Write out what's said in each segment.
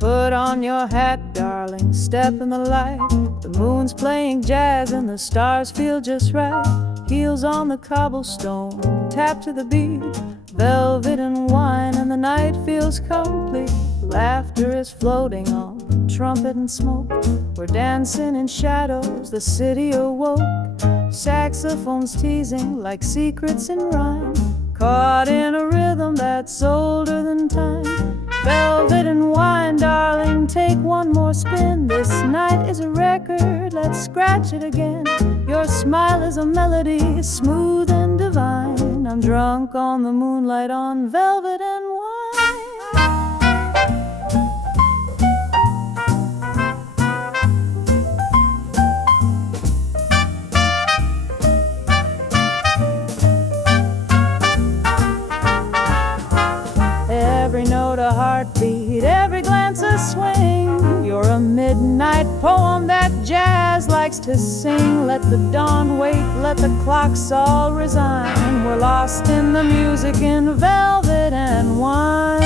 Put on your hat, darling, step in the light. The moon's playing jazz and the stars feel just right. Heels on the cobblestone, tap to the beat. Velvet and wine and the night feels complete. Laughter is floating on trumpet and smoke. We're dancing in shadows, the city awoke. Saxophones teasing like secrets in rhyme. Caught in a rhythm that's older than time. Velvet and wine, darling, take one more spin. This night is a record, let's scratch it again. Your smile is a melody, smooth and divine. I'm drunk on the moonlight, on velvet and wine. Every note a heartbeat, every glance a swing. You're a midnight poem that jazz likes to sing. Let the dawn wait, let the clocks all resign. We're lost in the music in velvet and wine.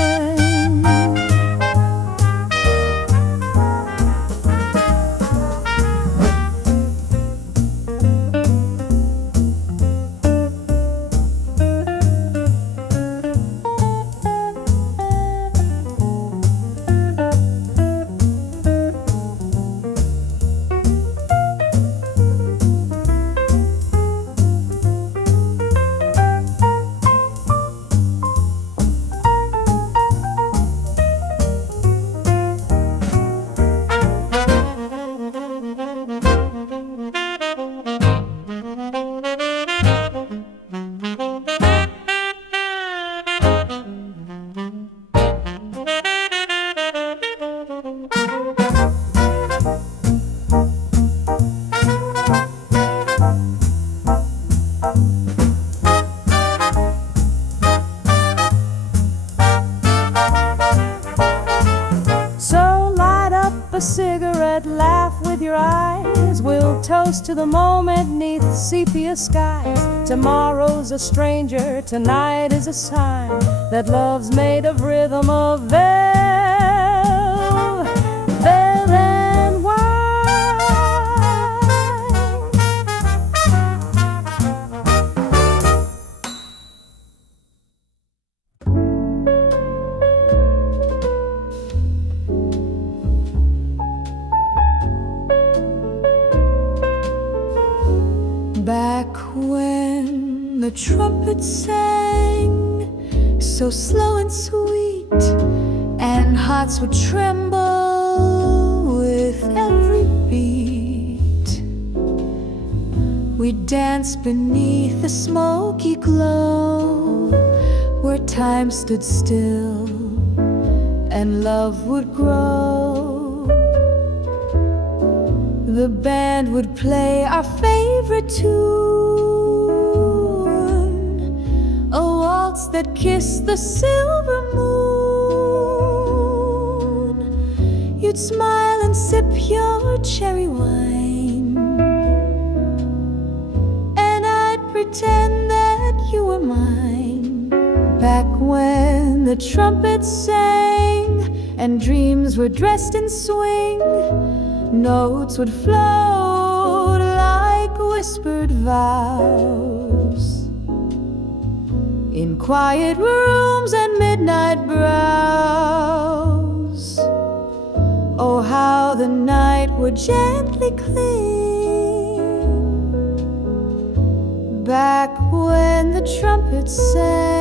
Cigarette, laugh with your eyes. We'll toast to the moment neath sepia skies. Tomorrow's a stranger, tonight is a sign that love's made of rhythm of velvet and wine. Back when the trumpet sang so slow and sweet, and hearts would tremble with every beat, we'd dance beneath the smoky glow, where time stood still and love would grow. The band would play our favorite tune, a waltz that kissed the silver moon. You'd smile and sip your cherry wine, and I'd pretend that you were mine. Back when the trumpet sang and dreams were dressed in swing, notes would float like whispered vows in quiet rooms and midnight brows. Oh, how the night would gently cling back when the trumpet sang.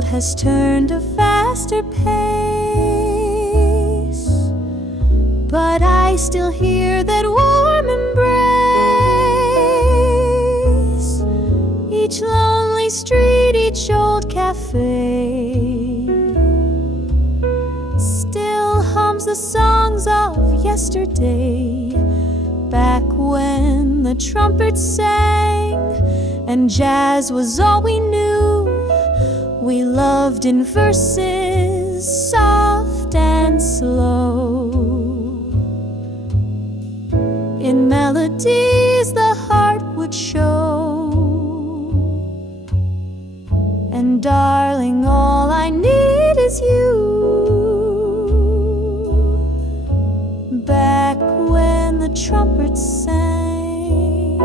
world has turned a faster pace, but I still hear that warm embrace. Each lonely street, each old cafe still hums the songs of yesterday, back when the trumpets sang and jazz was all we knew. We loved in verses soft and slow, in melodies the heart would show. And darling, all I need is you. Back when the trumpets sang,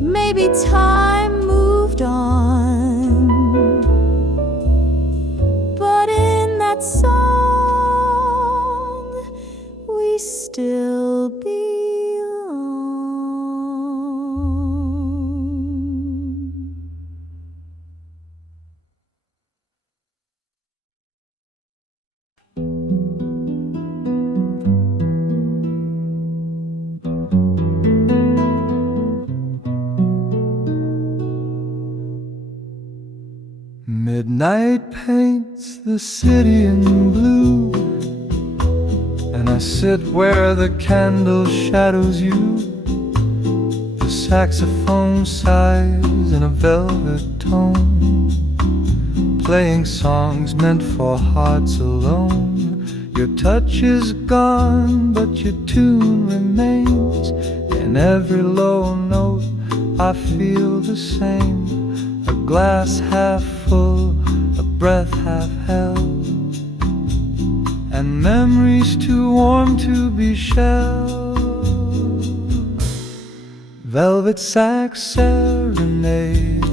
maybe time moved on, but in that song we still belong. Midnight paints the city in blue, and I sit where the candle shadows you. The saxophone sighs in a velvet tone, playing songs meant for hearts alone. Your touch is gone, but your tune remains. In every low note I feel the same. A glass half full, a breath half held, and memories too warm to be shelled. Velvet Sax Serenade,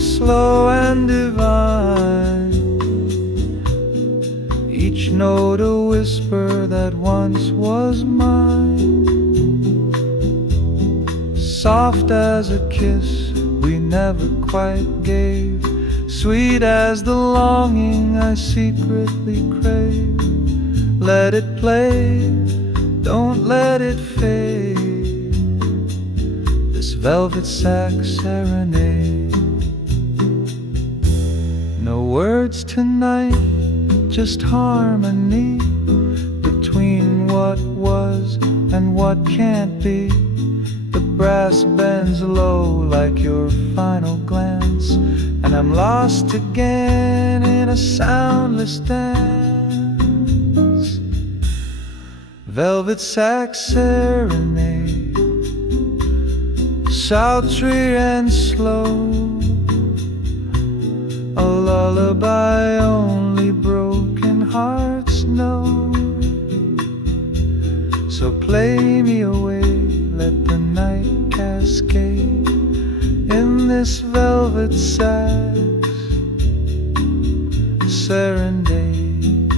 slow and divine, each note a whisper that once was mine. Soft as a kiss we never quite gave, sweet as the longing I secretly crave. Let it play, don't let it fade, this velvet sax serenade. No words tonight, just harmony between what was and what can't be. The brass bends low like your final glance, and I'm lost again in a soundless dance. Velvet Sax Serenade, sultry and slow, a lullaby only broken hearts know. So play me away, let the night cascade in this velvet sax serenade.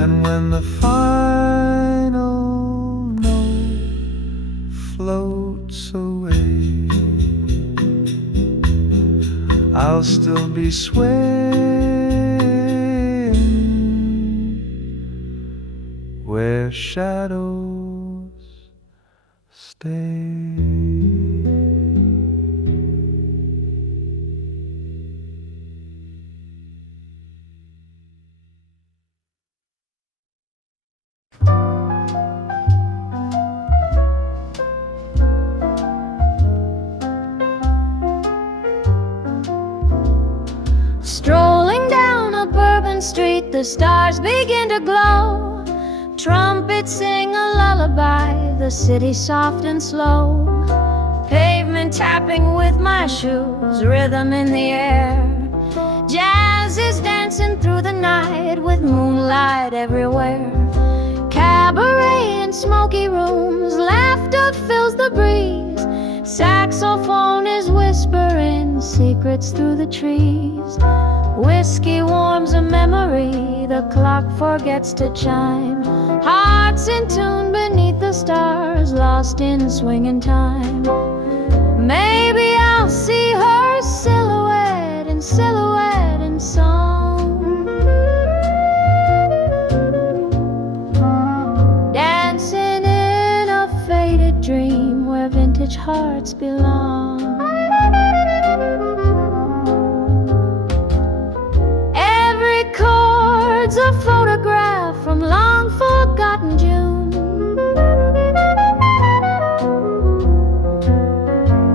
And when the final note floats away, I'll still be swaying where shadows stay. Strolling down a Bourbon street, the stars begin to glow. Trumpets sing a lullaby, the city soft and slow. Pavement tapping with my shoes, rhythm in the air. Jazz is dancing through the night with moonlight everywhere. Cabaret and smoky rooms, laughter fills the breeze. Saxophone is whispering secrets through the trees. Whiskey warms a memory, the clock forgets to chime. Hearts in tune beneath the stars, lost in swinging time. Maybe I'll see her silhouette in song, dancing in a faded dream where vintage hearts belong. Every chord's a photograph from long forgotten June,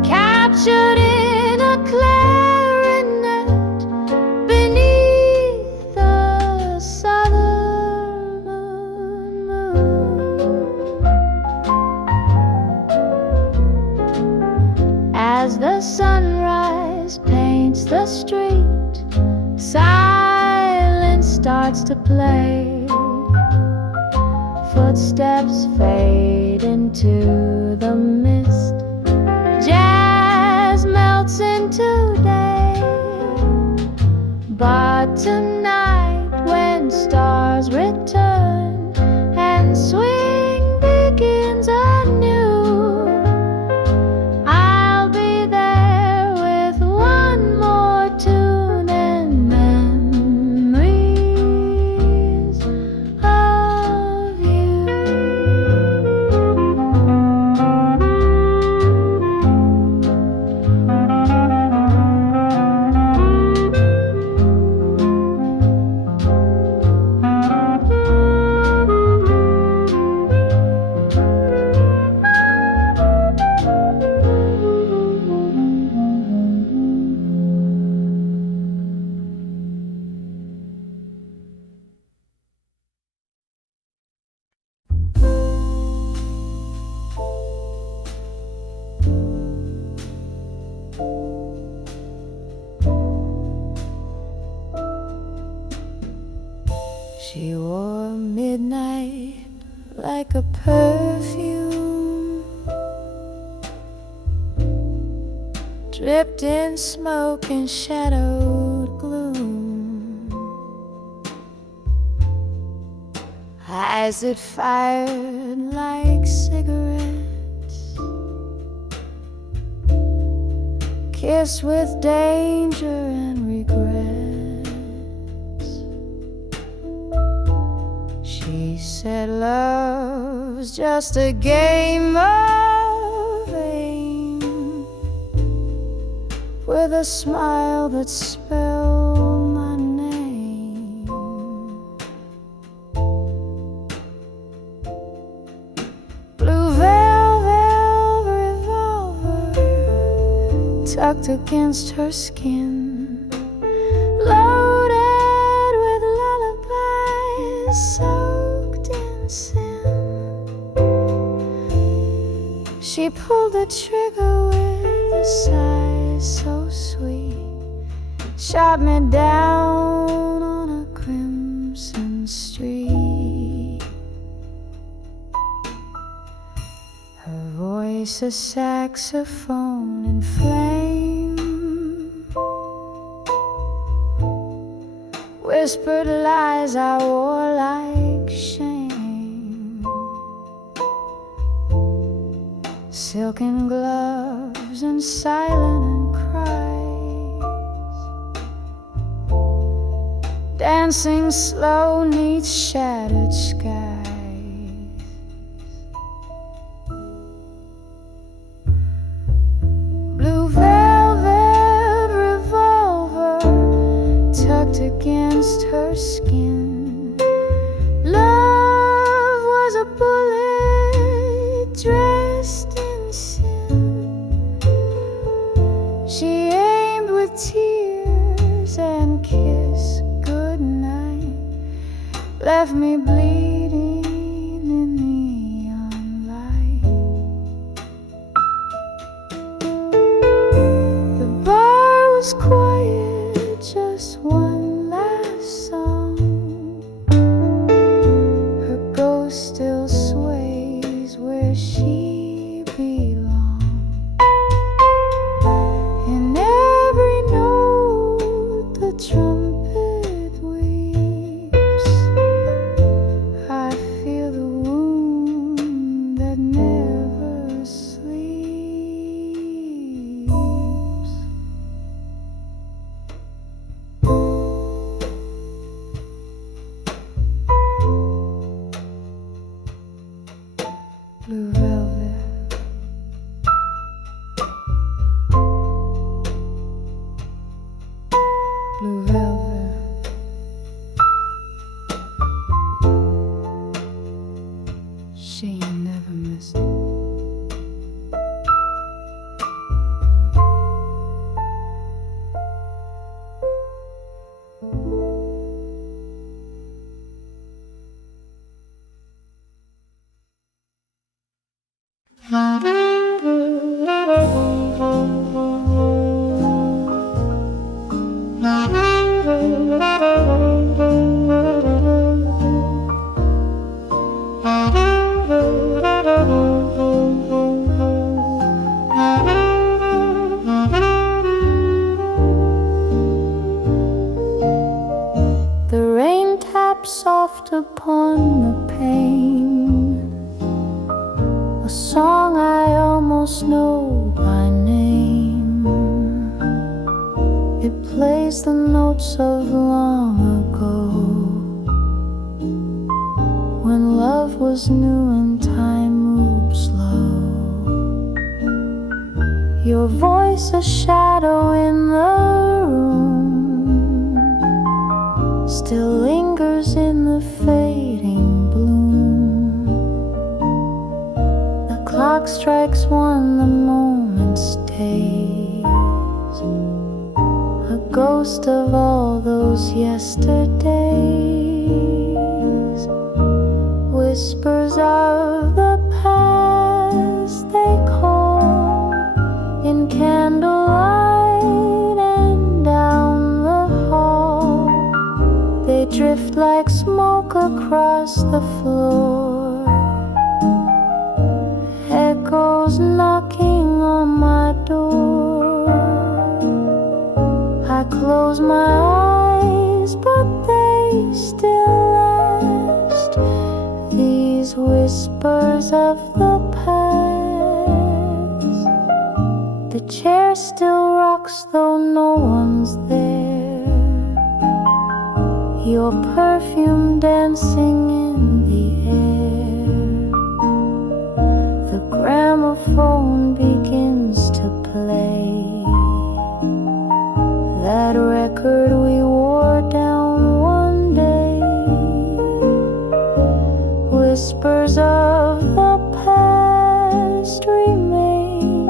captured in a clarinet beneath the southern moon. As the sunrise paints the street, silence starts to play. Footsteps fade into the mist, jazz melts into day. But tonight, when stars return and swing begins anew, I'll be there with one more tune and memories of you. She wore midnight like a perfume, dripped in smoke and shadowed gloom. Eyes that fired like cigarettes, kissed with danger and regret. She said love's just a game of aim, with a smile that spelled my name. Blue velvet revolver tucked against her skin, loaded with lullabies soaked in sin. She pulled the trigger with a sigh so sweet, shot me down on a crimson street. Her voice a saxophone in flame, whispered lies I wore like shame. Silken gloves and silent cries, dancing slow 'neath shattered skies. Blue velvet revolver tucked against her skin. Love was a bullet dressed in sin. She aimed with tears and kissed goodnight, left me bleeding in neon light. The bar was quiet, just one last song. Her ghost still sways where she belongs. In every note the trumpet weeps, I feel the wound that never sleeps. glimpse of long ago, when love was new and time moved slow. Your voice a shadow in the room, still lingers in the fading bloom. The clock strikes one, the moment stays, a ghost of all those yesterdays. Whispers of the past they call, in candlelight and down the hall. They drift like smoke across the floor, echoes knocking on my door. I close my eyes, but they still last, these whispers of the past. The chair still rocks though no one's there, your perfume dancing in the air. The gramophone begins to play that record we wore down one day. Whispers of the past remain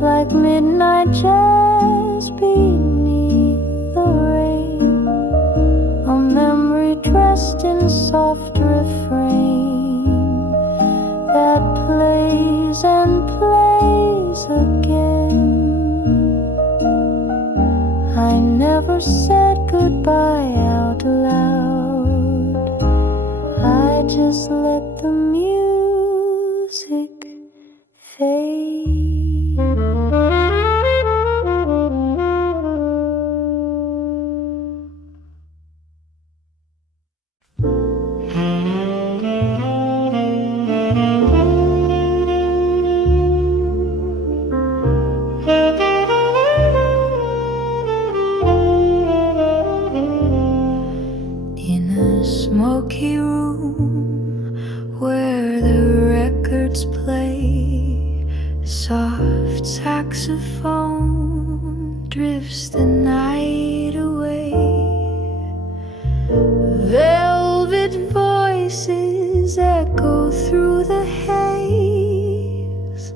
like midnight jazz beneath the rain, a memory dressed in soft refrain that plays and plays again. I never said goodbye out loud, I just let the music fade. Smoky room where the records play, soft saxophone drifts the night away. Velvet voices echo through the haze,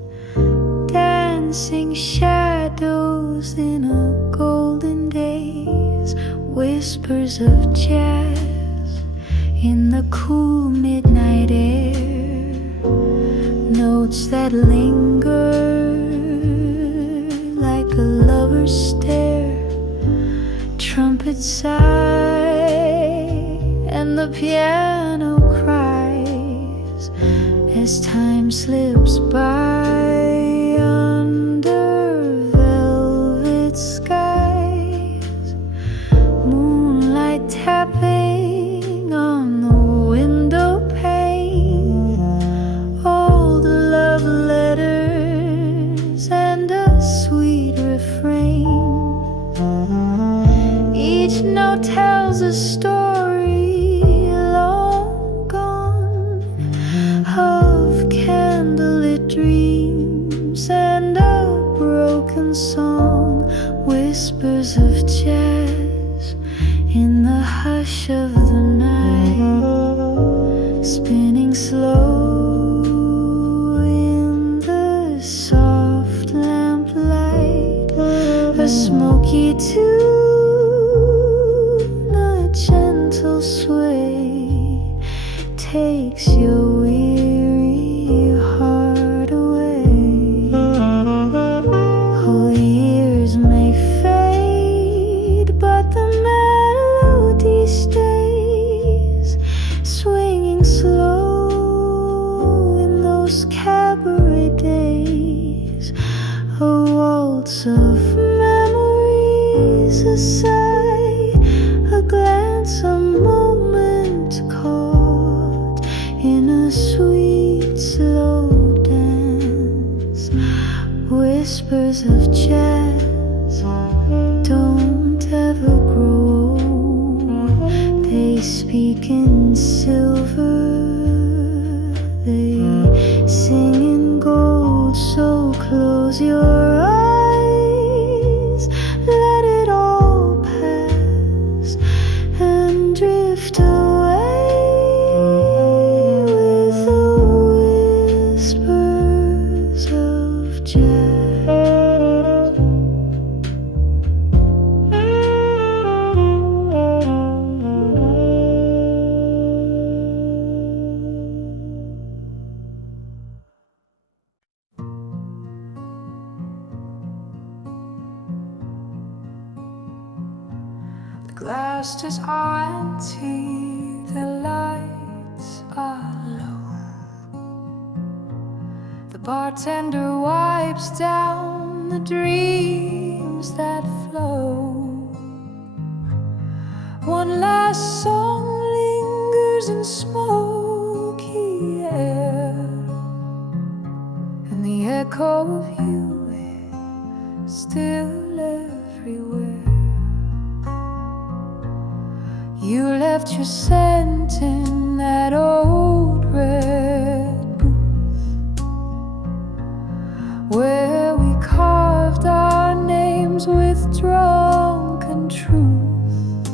dancing shadows in a golden daze. Whispers of jazz in the cool midnight air, notes that linger like a lover's stare. Trumpets sigh and the piano cries as time slips by under velvet skies. Moonlight tapping on the window pane, old love letters and a sweet refrain. Each note tells a story long gone, of candlelit dreams and a broken song. Whispers of jazz in the hush of the night, spinning slow in the soft lamplight. A smoky tune, a gentle sway, takes your weary heart away. Oh, years may fade, but the melody stays, swinging slow in those cabaret days. A waltz of memories, a sigh, a glance, a moment caught in a sweet slow dance. Whispers of jazz don't ever grow speak in silver, they sing in gold, so close your eyes, let it all pass and drift away with the whispers of jazz. The glass is empty, the lights are low. The bartender wipes down the dreams that flow. One last song lingers in smoky air, and the echo of you is still everywhere. You left your scent in that old red booth, where we carved our names with drunken truth.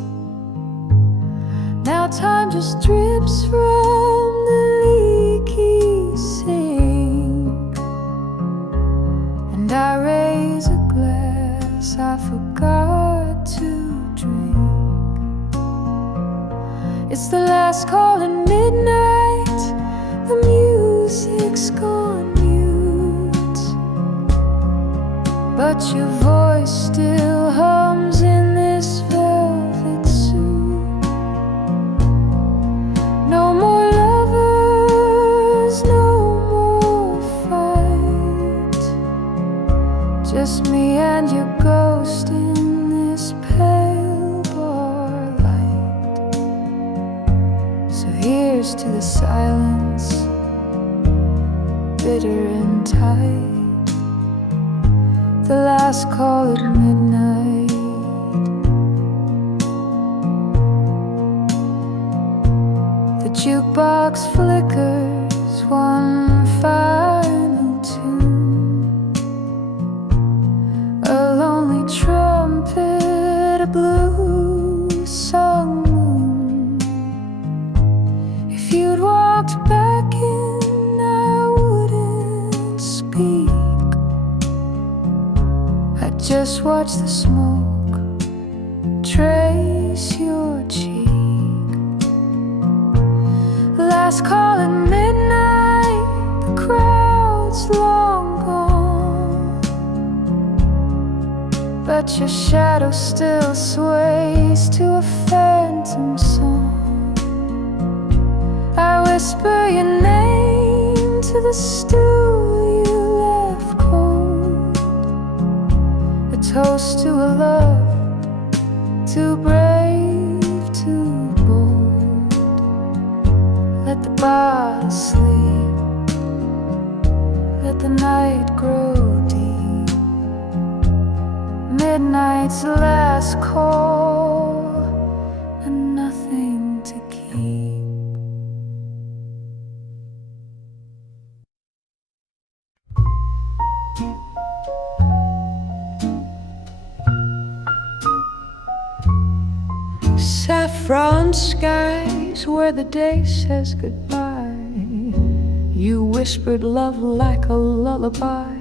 Now time just drips from the leaky sink, and I raise a glass I forgot to drink. It's the last call at midnight, the music's gone mute, but your voice still hums in this velvet suit. No more lovers, no more fight, just me and your ghost in this pale bar light. So here's to the silence, bitter and tight, the last call at midnight. The jukebox flickers one final tune, a lonely trumpet, a blue sung moon. If you'd walked back in, I wouldn't speak. I'd just watch the smoke trace your cheek. Last call at midnight, the crowd's long gone, but your shadow still sways to a phantom song. I whisper your name to the stool you left cold, a toast to a love too brave, too bold. Let the bottle sleep, let the night grow deep. Midnight's last call and nothing to keep. Saffron skies where the day says goodbye. You whispered love like a lullaby,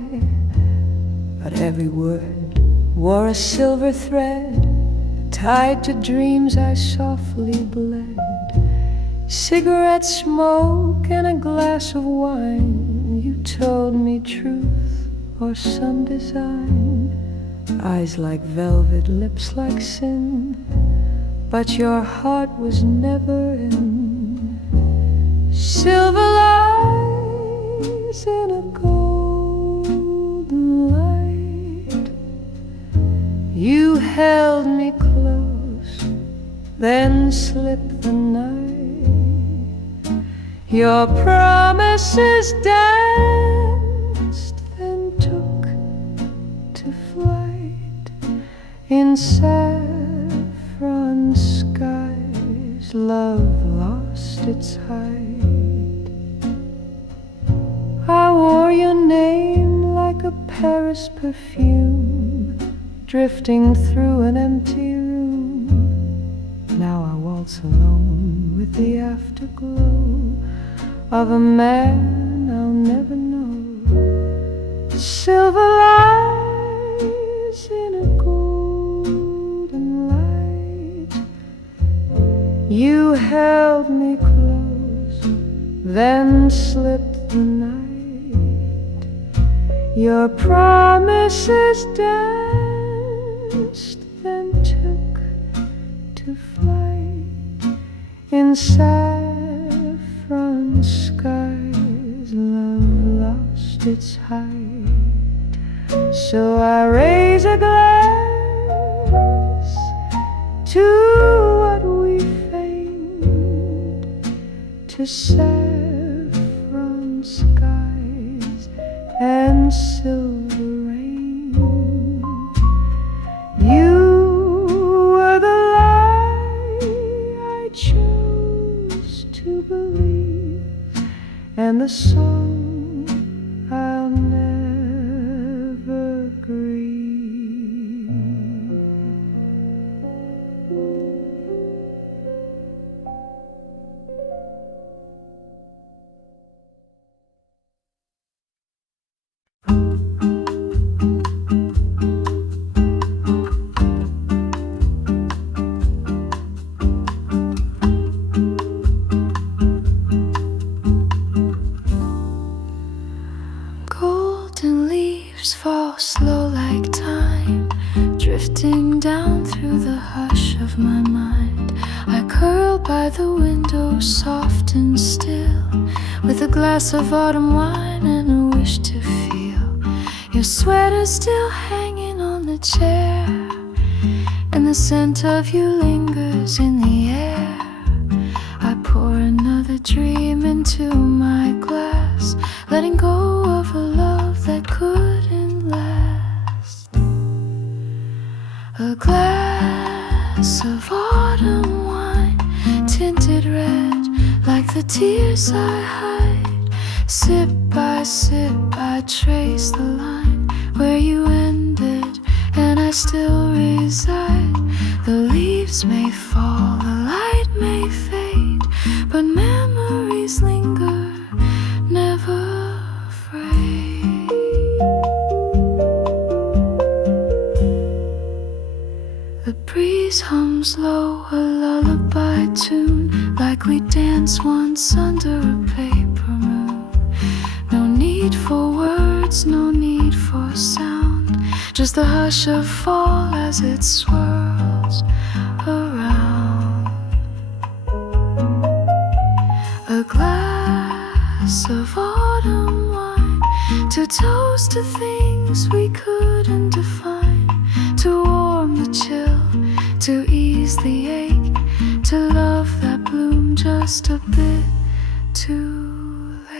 but every word wore a silver thread tied to dreams I softly bled. Cigarette smoke and a glass of wine, you told me truth or some design. Eyes like velvet, lips like sin, but your heart was never in. Silver lies in a golden light. You held me close, then slipped the night. Your promises danced, then took to flight in saffron skies love lost its height. I wore your name like a Paris perfume, drifting through an empty room. Now I waltz alone with the afterglow of a man I'll never know. Silver lies in a golden light. You held me close, then slipped the night. Your promises danced, then took to flight. In saffron skies, love lost its height. So I raise a glass to what we feigned, to saffron skies and silver rain. You were the lie I chose to believe, and the song I'll never grieve. Golden leaves fall slow like time, drifting down through the hush of my mind. I curl by the window, soft and still, with a glass of autumn wine and a wish to feel your sweater still hanging on the chair, and the scent of you lingers in the air. I pour another dream into my glass, letting go of a love that couldn't last. A glass of autumn wine, tinted red like the tears I hide. Sip by sip I trace the line where you ended and I still reside. The leaves may fall, the light may fade, but memories linger, never afraid. The breeze hums low, a lullaby tune, like we danced once under a paper moon. No need for words, no need for sound, just the hush of fall as it swirls around. A glass of autumn wine, to toast to things we couldn't define, to warm the chill, to ease the ache, to love that bloomed just a bit too late.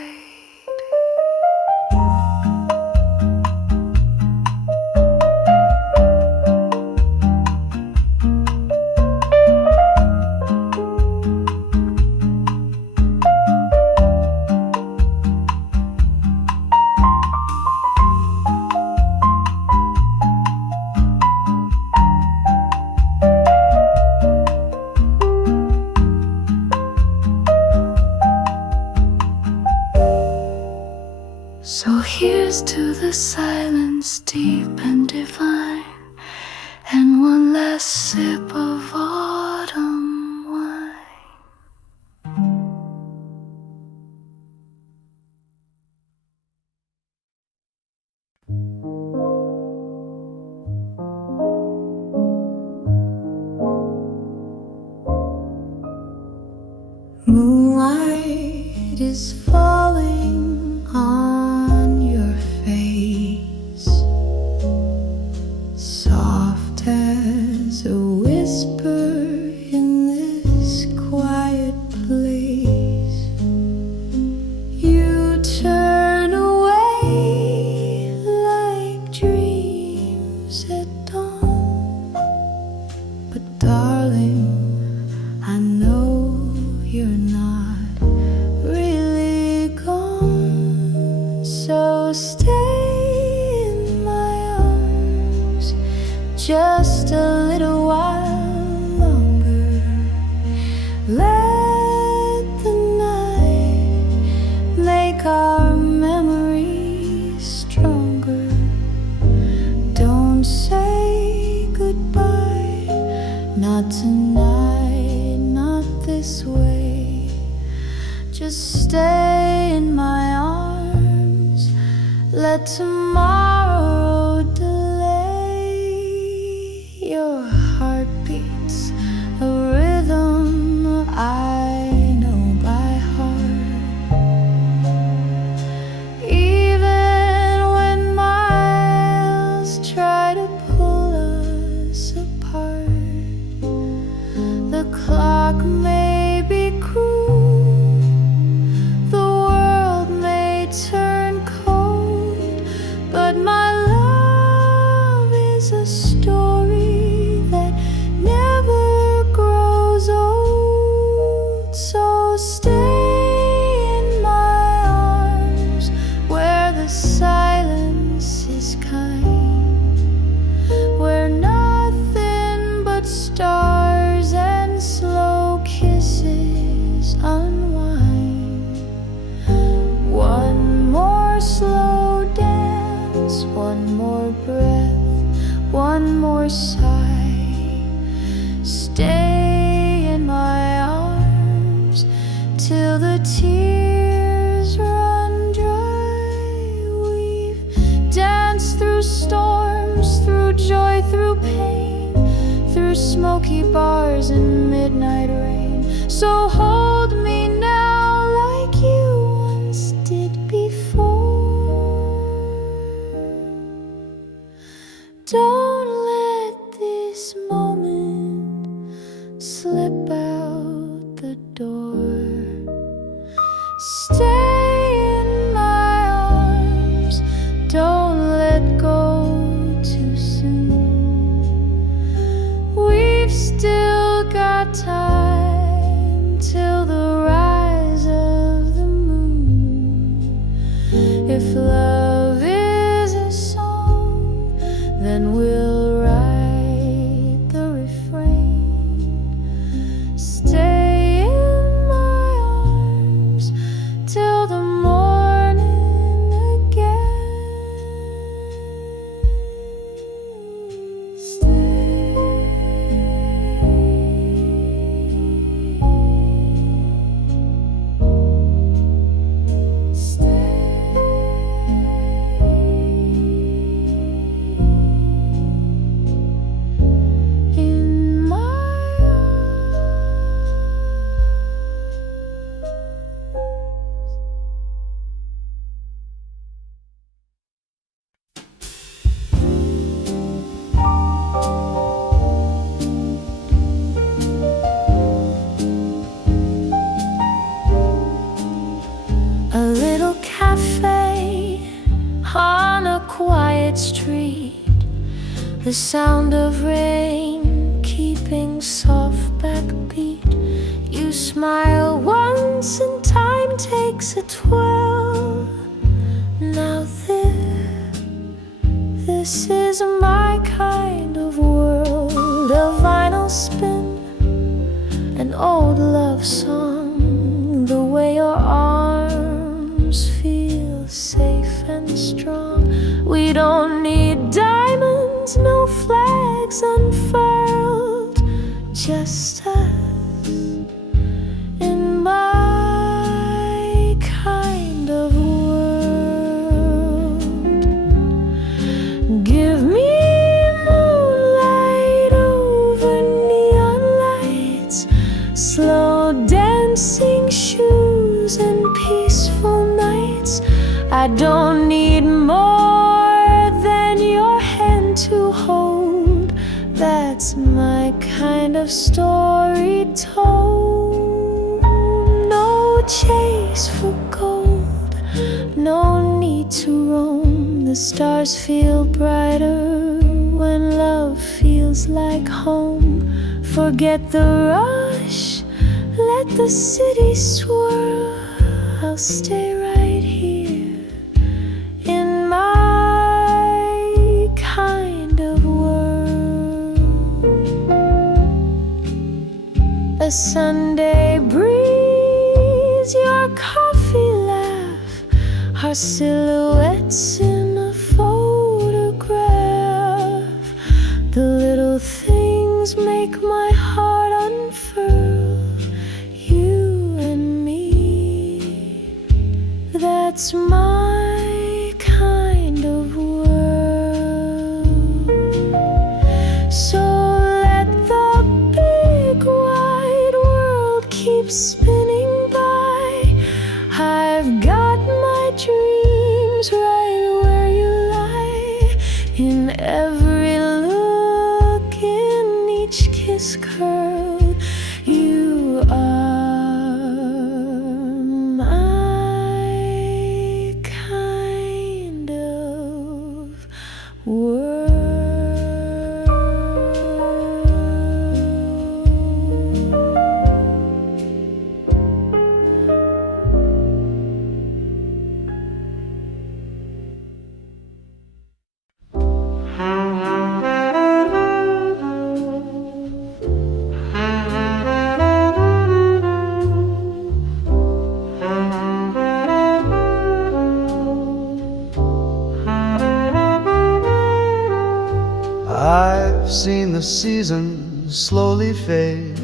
So here's to the silence deep and divine, and one last sip of autumn wine. Moonlight is falling on your face, soft as a whisper just a little while longer. Let the night make our memories stronger. Don't say goodbye, not tonight, not this way. Just stay in my arms, let tomorrow delay. Your heart beats a rhythm I know by heart. Even when miles try to pull us apart, the clock may be cruel, the world may turn cold, but my love is a story that never grows old. So stay in my arms where the silence is kind, where nothing but stars and slow kisses unwind. One more slow dance, one more breath, one more sigh. Stay in my arms till the tears run dry. We've danced through storms, through joy, through pain, through smoky bars and midnight rain. So hold me now like you once did before. Don't let this moment slip out the door. Stay in my arms, don't let go too soon. We've still got time till the rise of the moon. If love is a song, then we'll write the refrain. Stay in my arms till the morning again. In my a little cafe on a quiet street, the sound of rain keeping soft backbeat. You smile once and time takes a twirl. Now this is my kind of world. A vinyl spin, an old love song, the way your arms feel safe and strong. We don't need diamonds, no flags unfurled, just us in my kind of world. Give me moonlight over neon lights, slow dancing shoes and peaceful nights. I don't need more than your hand to hold. That's my kind of story told. No chase for gold, no need to roam. The stars feel brighter when love feels like home. Forget the rush, let the city swirl. I'll stay right here in my kind of world. Sunday breeze, your coffee laugh, our silhouettes in a photograph. The little things make my heart unfurl. You and me, that's my kind of world. So let the big wide world keep spinning by. I've got my dreams right where you lie, in every look, in each kiss curled. You are my kind of world. I've seen the seasons slowly fade,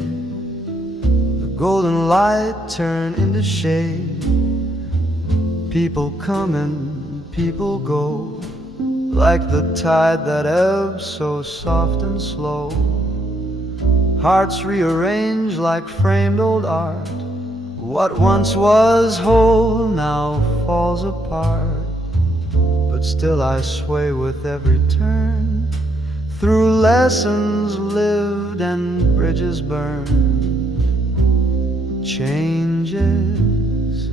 the golden light turn into shade. People come and people go, like the tide that ebbs so soft and slow. Hearts rearrange like framed old art. What once was whole now falls apart. But still I sway with every turn, through lessons lived and bridges burned. Changes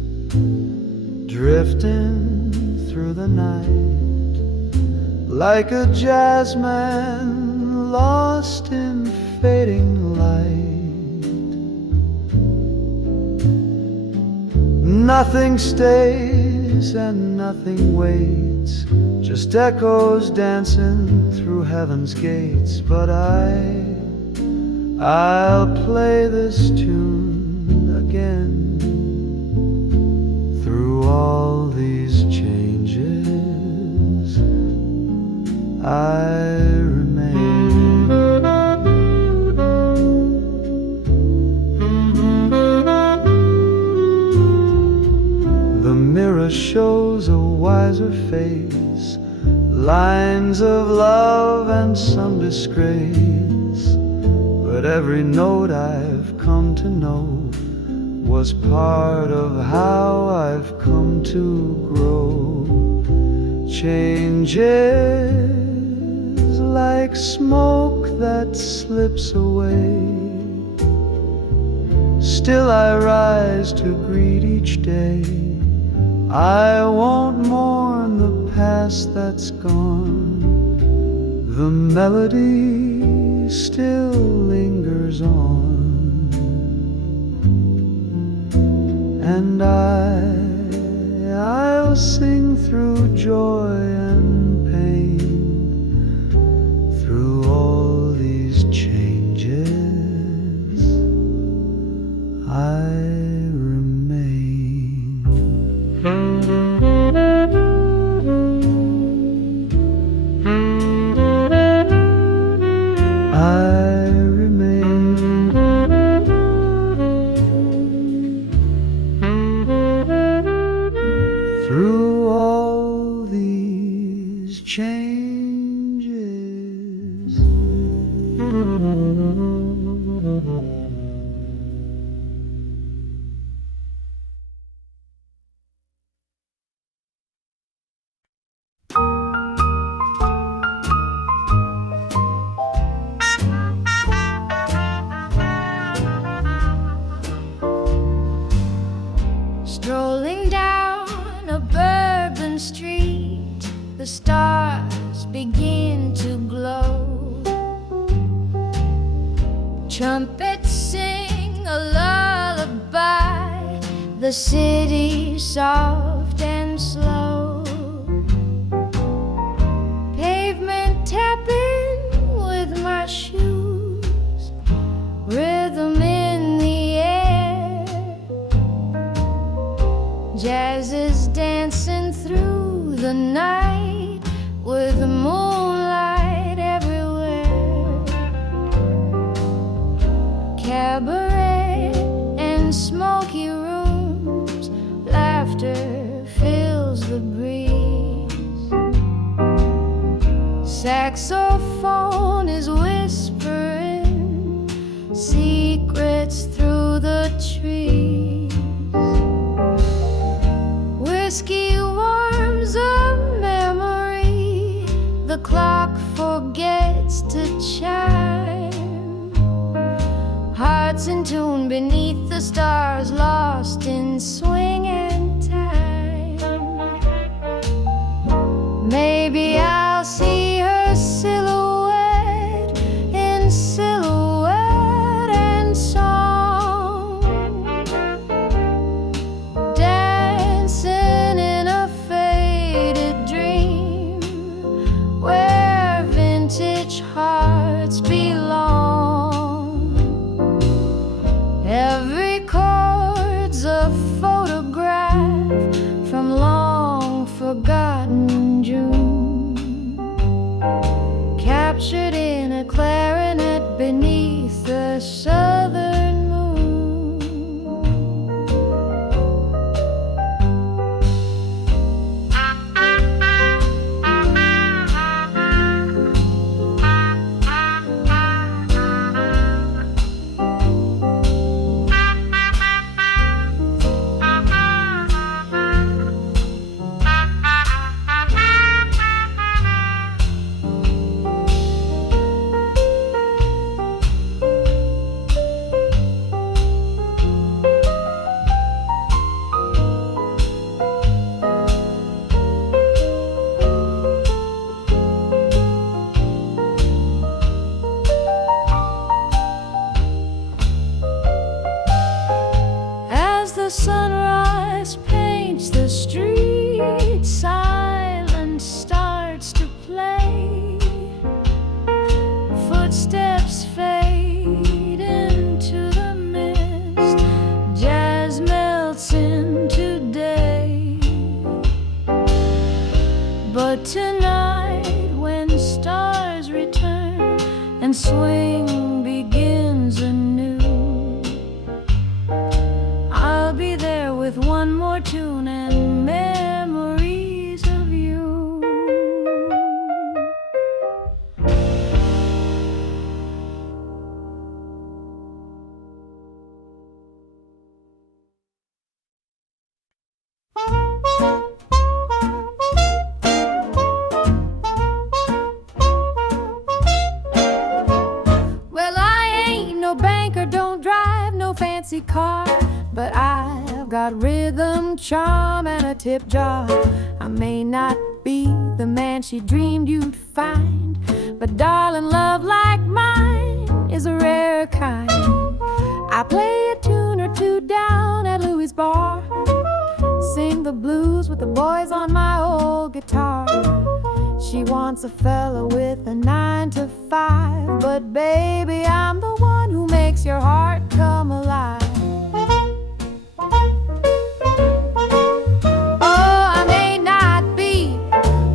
drifting through the night, like a jazzman lost in fading light. Nothing stays and nothing waits, just echoes dancing through heaven's gates. But I'll play this tune again. Through all these changes, I remain. The mirror shows a wiser face, lines of love and some disgrace. But every note I've come to know was part of how I've come to grow. Changes like smoke that slips away, still I rise to greet each day. I won't mourn the past that's gone, the melody still lingers on. And I'll sing through joy and pain, through all these changes, I remain. I remain. Through all these changes. Strolling down a Bourbon street, the stars begin to glow. Trumpets sing a lullaby, the city soft and slow. Pavement tapping with my shoes, rhythm in the cabaret and smoky rooms, laughter fills the breeze. Saxophone is whispering secrets through the trees. Whiskey warms a memory, the clock forgets to chime. Hearts in tune beneath the stars, lost in swing and time. Maybe I'll see her silhouette in silhouette and song, dancing in a faded dream where vintage hearts belong. Every chord's a photograph from long forgotten June, captured in a clarinet beneath the southern moon. As the sunrise paints the street, silence starts to play. Footsteps fade into the mist, jazz melts into day. But tonight, when stars return and swing begins anew, I'll be there with one more tune and memories of you. Well, I ain't no banker, don't drive no fancy car, but I've got rhythm, charm, and a tip jar. I may not be the man she dreamed you'd find, but darling, love like mine is a rare kind. I play a tune or two down at Louis' bar, sing the blues with the boys on my old guitar. She wants a fella with a 9 to 5, but baby, I'm the one who makes your heart come alive. Oh, I may not be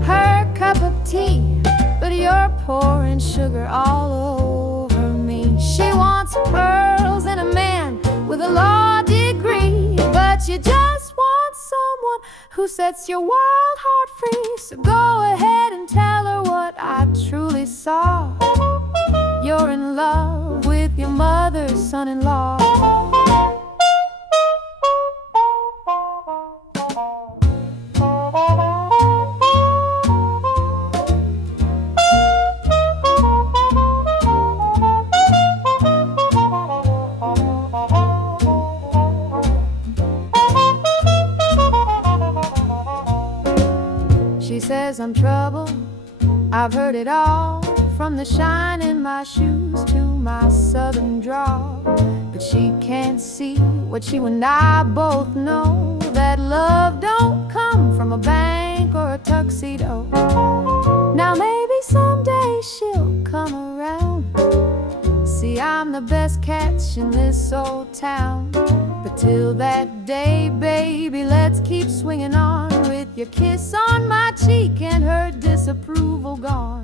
her cup of tea, but you're pouring sugar all over me. She wants pearls and a man with a law degree, but you just want someone who sets your wild heart free. So go ahead and tell her what I truly saw. You're in love with your mother's son-in-law. She says I'm trouble, I've heard it all, from the shine in my shoes to my southern drawl. But she can't see what you and I both know, that love don't come from a bank or a tuxedo. Now maybe someday she'll come around. See, I'm the best catch in this old town. But till that day, baby, let's keep swinging on, with your kiss on my cheek and her disapproval gone.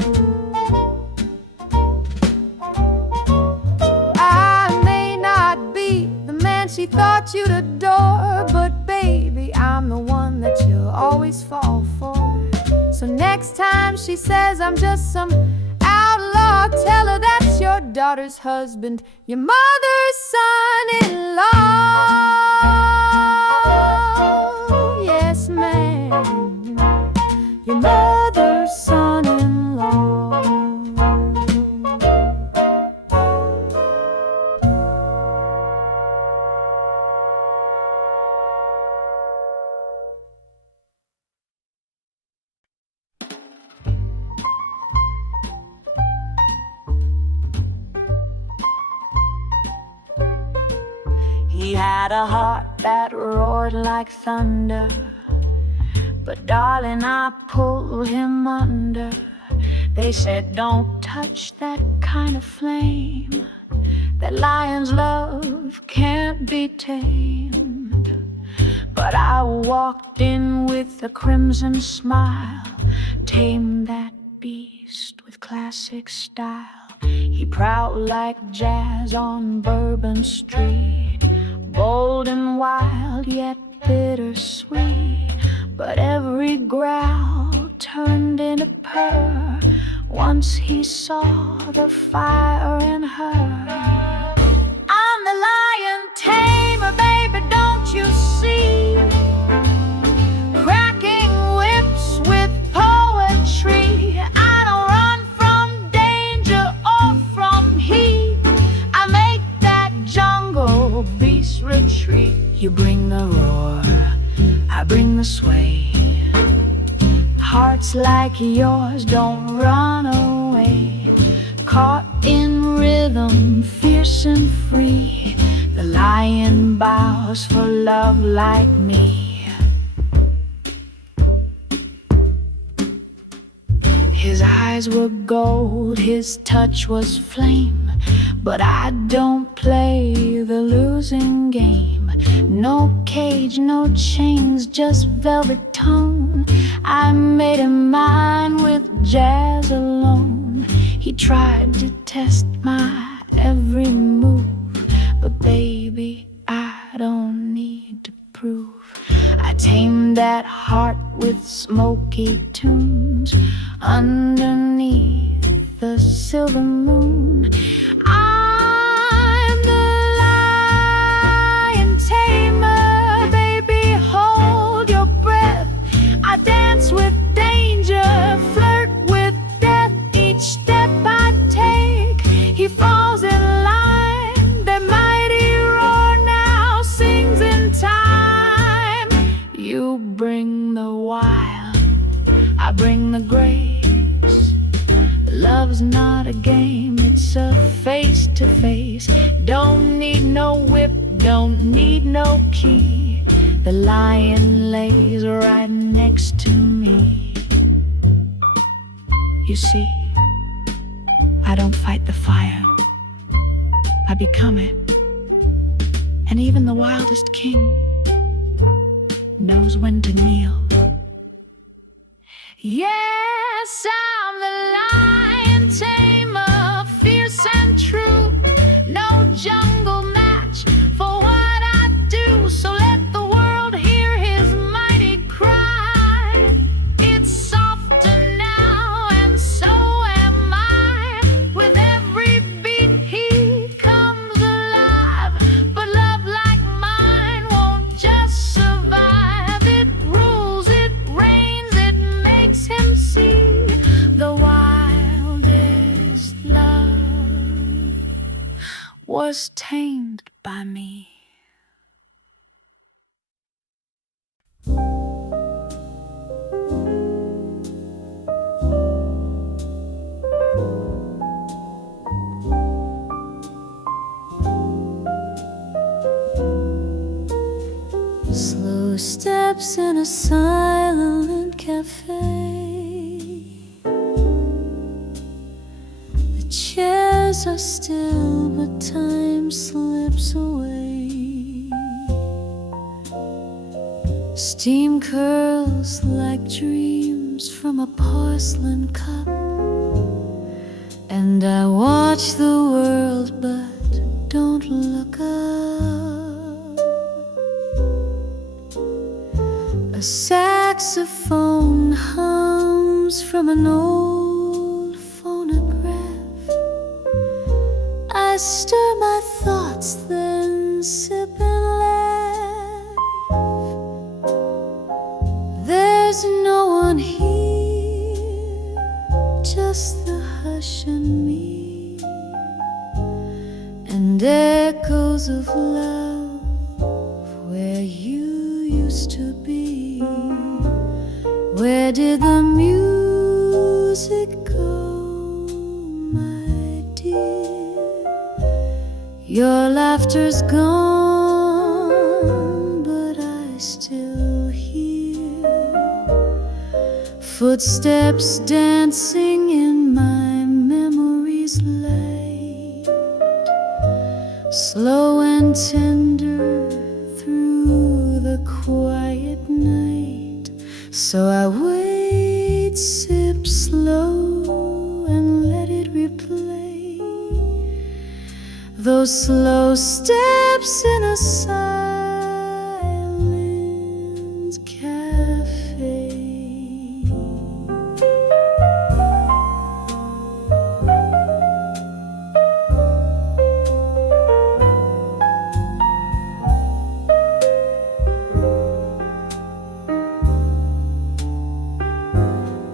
I may not he thought you'd adore. But baby, I'm the one that you'll always fall for. So next time she says I'm just some outlaw, tell her that's your daughter's husband, your mother's son-in-law. Yes, ma'am, your mother's son-in-law. He had a heart that roared like thunder, but darling, I pulled him under. They said don't touch that kind of flame, that lion's love can't be tamed. But I walked in with a crimson smile, tamed that beast with classic style. He prowled like jazz on Bourbon Street, bold and wild, yet bittersweet. But every growl turned into purr once he saw the fire in her. I'm the Lion Tamer, baby, don't you see? Cracking whips with poetry. I don't run from danger or from heat. I make that jungle beast retreat. You bring the roar, I bring the sway. Hearts like yours don't run away. Caught in rhythm, fierce and free, the lion bows for love like me. His eyes were gold, his touch was flame, but I don't play the losing game. No cage, no chains, just velvet tone. I made him mine with jazz alone. He tried to test my every move, but baby, I don't need to prove. I tamed that heart with smoky tunes underneath the silver moon. I'm the Lion Tamer, baby, hold your breath. I dance with danger, flirt with death. Each step I take, he falls in line. Their mighty roar now sings in time. You bring the wild, I bring the grace. Love's not a game, it's a face-to-face. Don't need no whip, don't need no key. The lion lays right next to me. You see, I don't fight the fire, I become it. And even the wildest king knows when to kneel. Yes, I'm the Lion Tamer, fierce and true. No jungle match for what I do. So let the world hear his mighty cry. It's softer now and so am I. With every beat he comes alive. But love like mine won't just survive. It rules, it reigns, it makes him see the wildest love was tamed by me. Slow steps in a silent cafe. The chairs are still, but time slips away. Steam curls like dreams from a porcelain cup, and I watch the world but don't look up. I stir my thoughts, then sip and laugh. There's no one here, just the hush and me, and echoes of love where you used to be. Where did the music go, my dear? Your laughter's gone, but I still hear footsteps dancing in my memory's light, slow and tender through the quiet night. So I wait, sip slow, and let it replay those slow steps in a silent cafe.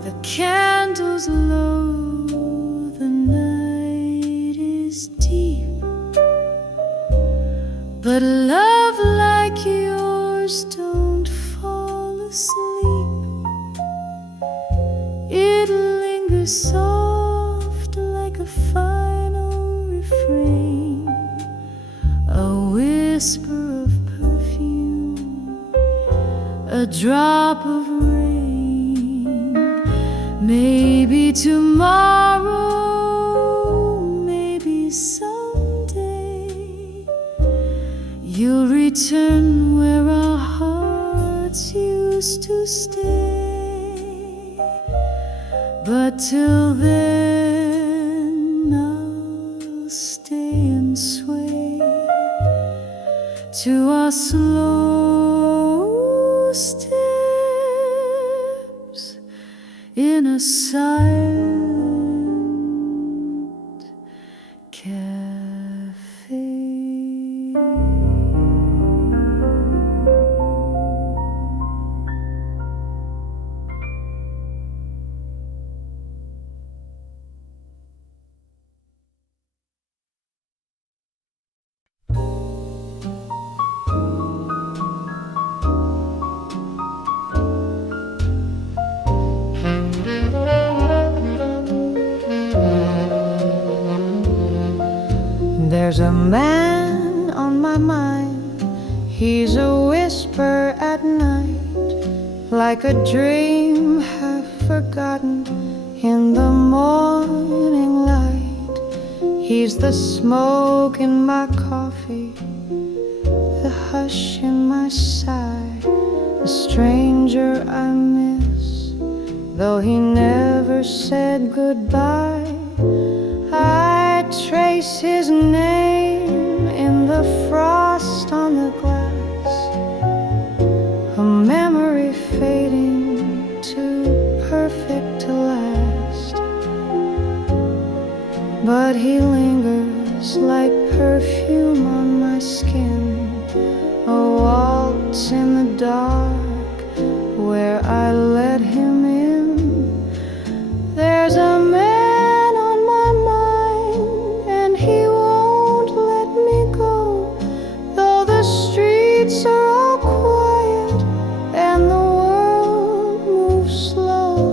The candles low, the night is deep, but love like yours don't fall asleep. It lingers soft like a final refrain, a whisper of perfume, a drop of rain. Maybe tomorrow, maybe someday, you'll return where our hearts used to stay. But till then, I'll stay and sway to our slow steps in a silent cafe. There's a man on my mind, he's a whisper at night, like a dream half forgotten in the morning light. He's the smoke in my coffee, the hush in my sigh, a stranger I miss, though he never said goodbye. I trace his name in the frost on the glass, a memory fading too perfect to last. But he lingers like perfume on my skin, a waltz in the dark where I let him in. There's a man are all quiet and the world moves slow.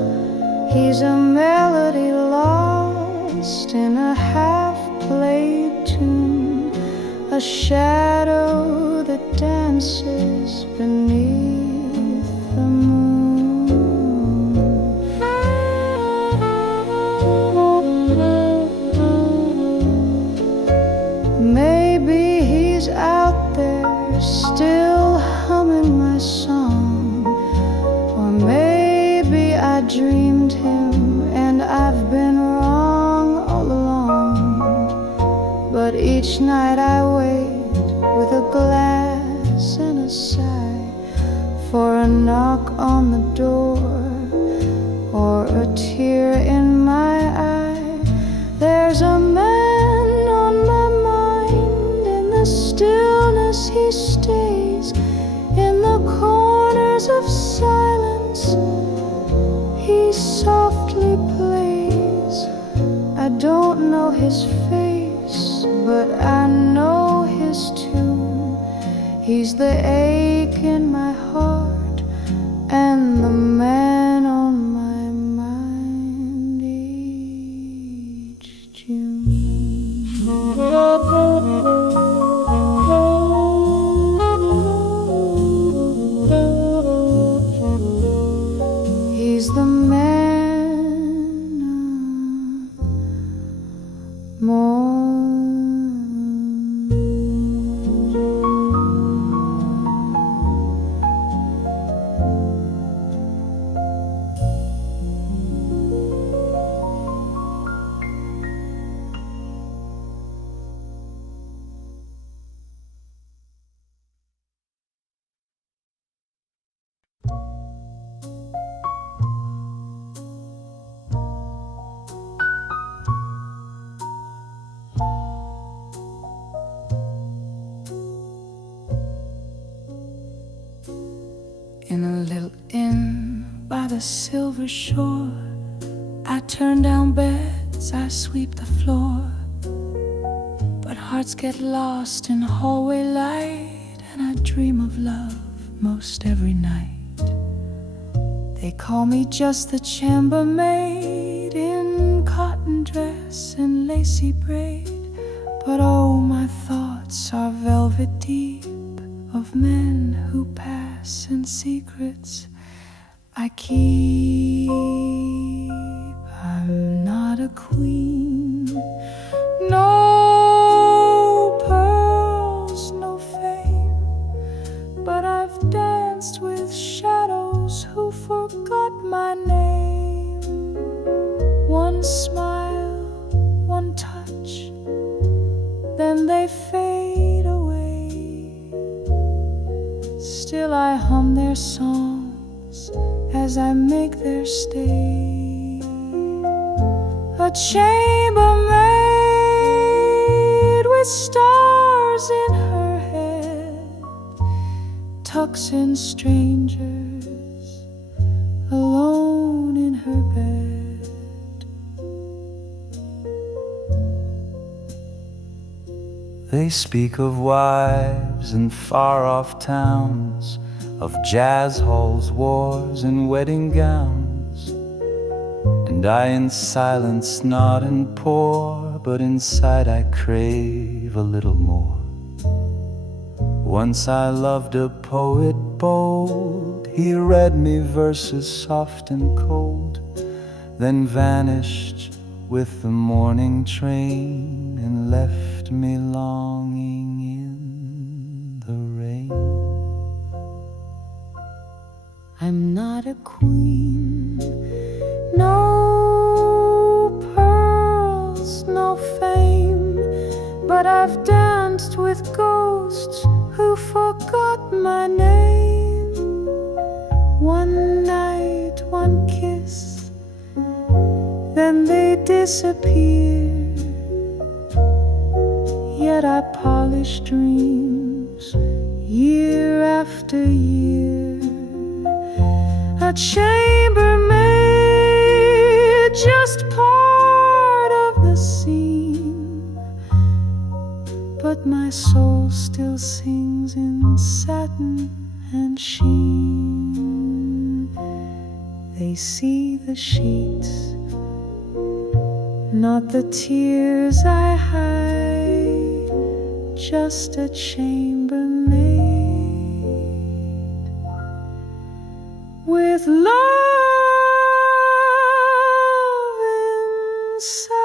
He's a melody lost in a half-played tune, a shadow that dances beneath the moon. Maybe he's out there still humming my song, or maybe I dreamed him and I've been wrong all along. But each night I wait with a glass and a sigh for a knock on the door or a tear in my eye. There's a man on my mind, don't know his face, but I know his tune. He's the ache in my heart and the man on my mind each June. He's the man more. In a little inn by the silver shore, I turn down beds, I sweep the floor. But hearts get lost in hallway light, and I dream of love most every night. They call me just the chambermaid in cotton dress and lacy braid, but oh, my thoughts are velvet deep of men who pass and secrets I keep. I'm not a queen, no pearls, no fame, but I've danced with shadows who forgot my name. One smile, one touch, then they fade away. Still I hum their songs as I make their stay. A chambermaid with stars in her head tucks in strangers alone in her bed. They speak of wives in far-off towns, of jazz halls, wars, and wedding gowns. And I in silence nod and pour, but inside I crave a little more. Once I loved a poet bold, he read me verses soft and cold, then vanished with the morning train and left me longing in the rain. I'm not a queen, no pearls, no fame, but I've danced with ghosts who forgot my name. One night, one kiss, then they disappear. Yet I polish dreams year after year. A chambermaid, just part of the scene, but my soul still sings in satin and sheen. They see the sheets, not the tears I hide, just a chambermaid with love inside.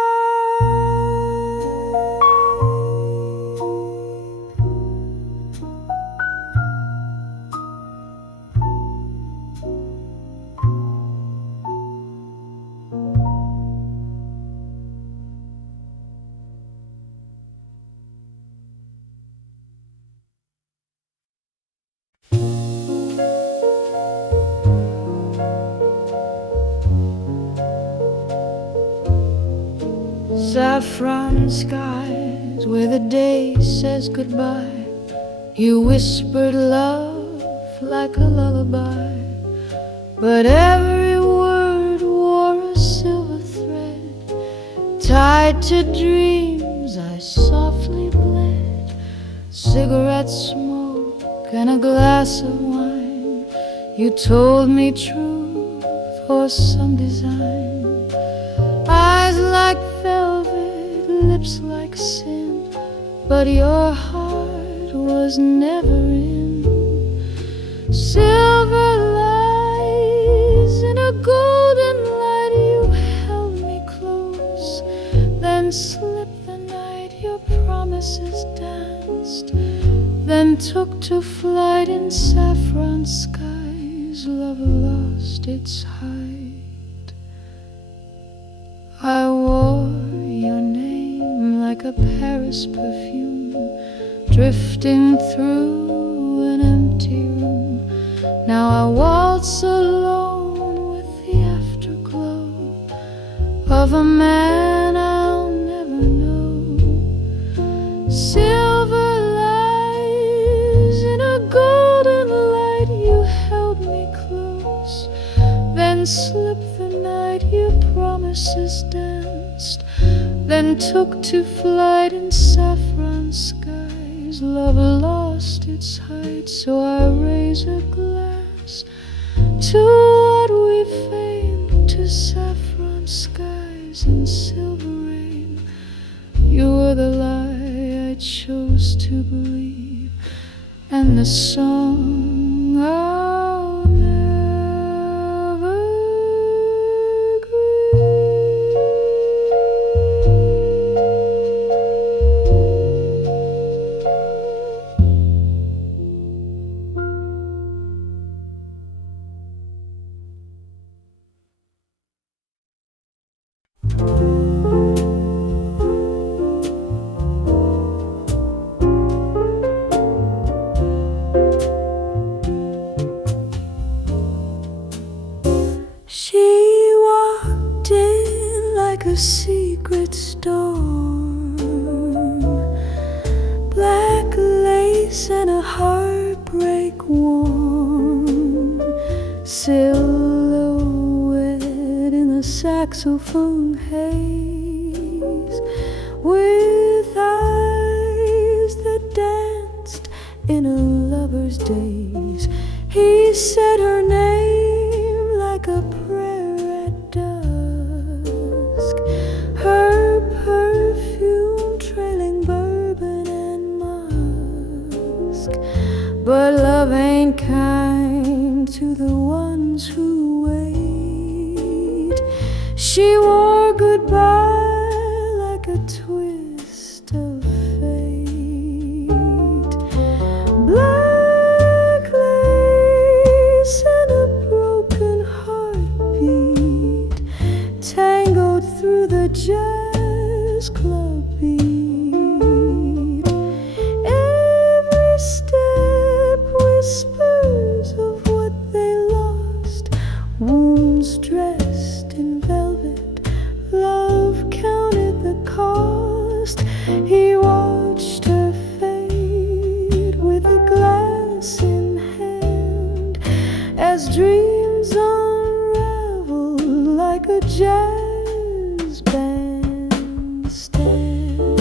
Saffron skies where the day says goodbye. You whispered love like a lullaby, but every word wore a silver thread tied tied to dreams I softly bled, cigarette smoke and a glass of wine. You told me true for some design. Eyes like velvet, lips like sin, but your heart was never in. Silver lies in a golden light. You held me close, then slipped the night. Your promises danced, then took to flight in saffron skies. Love lost its height. I wore your name like a Paris perfume, drifting through an empty room. Now I waltz alone with the afterglow of a man I'll never know. Silver lies in a golden light. You held me close, then slipped the night. Your promises danced, then took to flight in saffron skies. Love lost its height, so I raise a glass to what we feigned, to saffron skies and silver rain. You were the lie I chose to believe, and the song I'll never a secret storm, black lace and a heartbreak warm silhouette in the saxophone haze, with eyes that danced in a lover's daze. He said her name like a prayer at dusk, her perfume trailing bourbon and musk. But love ain't kind to the ones who wait. She wore goodbye like a twist of fate. Black lace and a broken heartbeat tangled through the jazz club beat. Every step whispers of what they lost, wounds dressed in velvet. Love counted the cost. He watched her fade with a glass in hand, as dreams unraveled like a jazz band stand.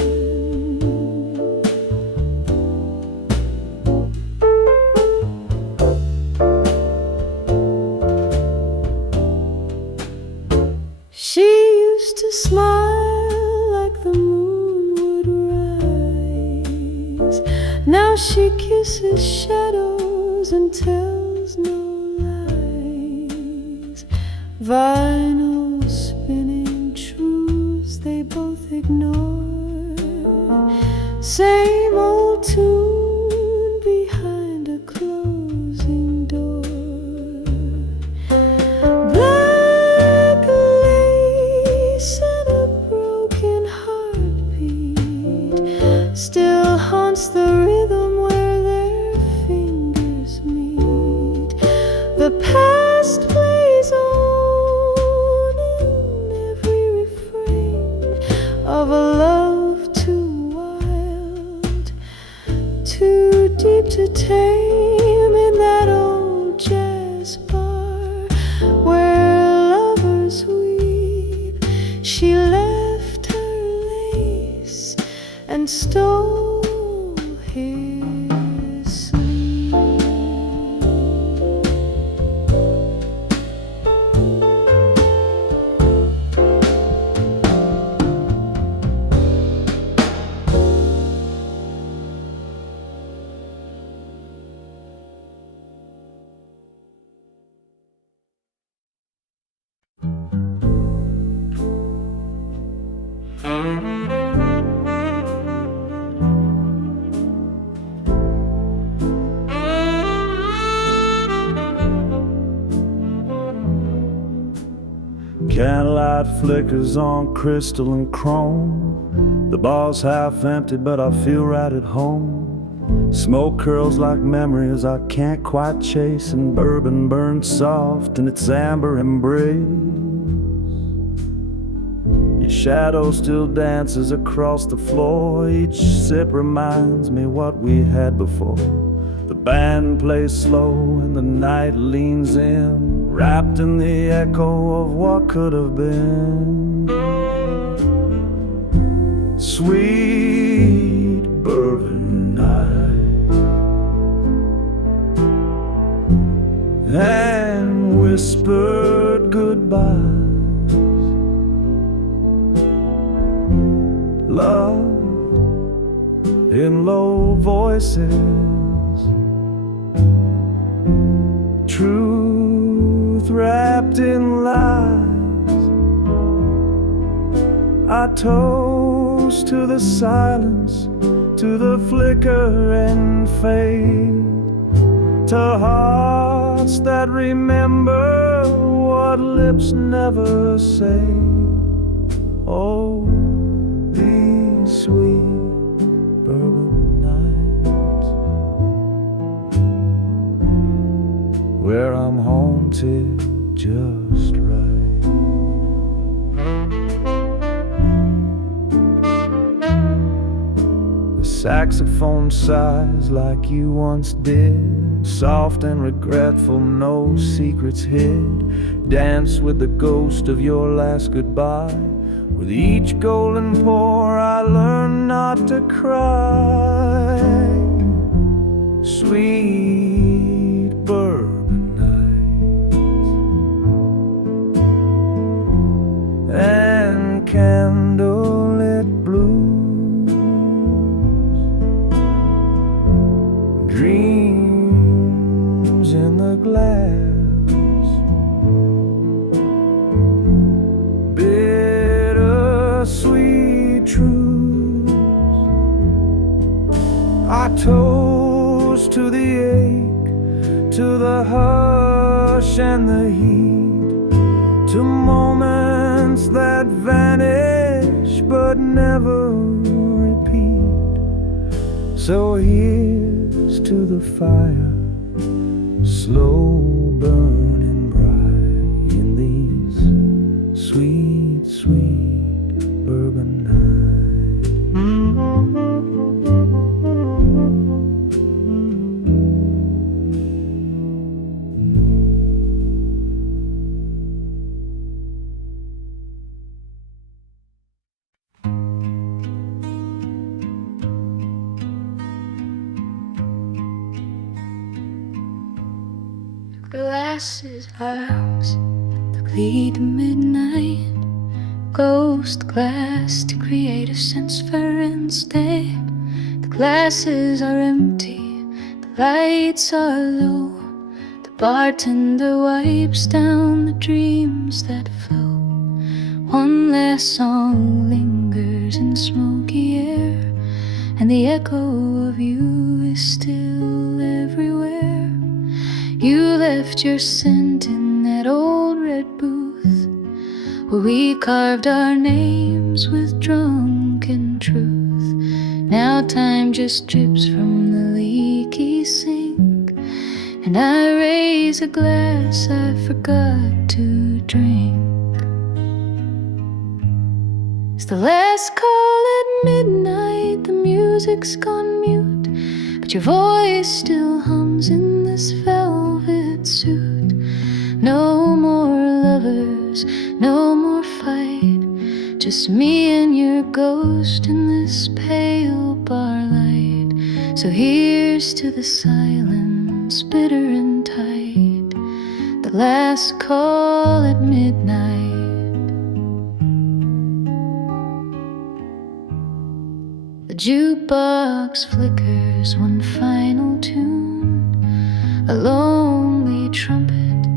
She used to smile like the moon would rise. Now she kisses shadows and tells no lies. Vinyl spinning truths they both ignore. Same old tune behind a closing door. Black lace and a broken heartbeat still haunts the rhythm where their fingers meet. The past plays on in every refrain of a love too wild, too deep to tame, in that old jazz bar where lovers weep. She left her and stole his sleep. Candlelight flickers on crystal and chrome. The bar's half empty, but I feel right at home. Smoke curls like memories I can't quite chase, and bourbon burns soft in its amber embrace. Your shadow still dances across the floor. Each sip reminds me what we had before. The band plays slow and the night leans in, wrapped in the echo of what could have been. Sweet bourbon night, and whispered goodbyes. Love in low voices, truth wrapped in lies. I toast to the silence, to the flicker and fade, to hearts that remember what lips never say. Oh, these sweet bourbon nights, where I'm haunted just right. The saxophone sighs like you once did, soft and regretful, no secrets hid. Dance with the ghost of your last goodbye. With each golden pour I learn not to cry. Sweet bourbon nights and candlelit blues, dreams in the glass, sweet truths. I toast to the ache, to the hush and the heat, to moments that vanish but never repeat. So here's to the fire, slow burning bright in these sweet, sweet bourbon nights. Glasses, arms that lead to midnight, ghost glass to create a sense for state. The glasses are empty, the lights are low. The bartender wipes down the dreams that flow. One last song lingers in smoky air, and the echo of you is still everywhere. You left your scent in that old red booth, where we carved our names with drunken truth. Now time just drips from the leaky sink, and I raise a glass I forgot to drink. It's the last call at midnight, the music's gone mute, but your voice still hums in this velvet suit. No more lovers, no more fight, just me and your ghost in this pale bar light. So here's to the silence, bitter and tight, the last call at midnight. The jukebox flickers one final tune, a lonely trumpet,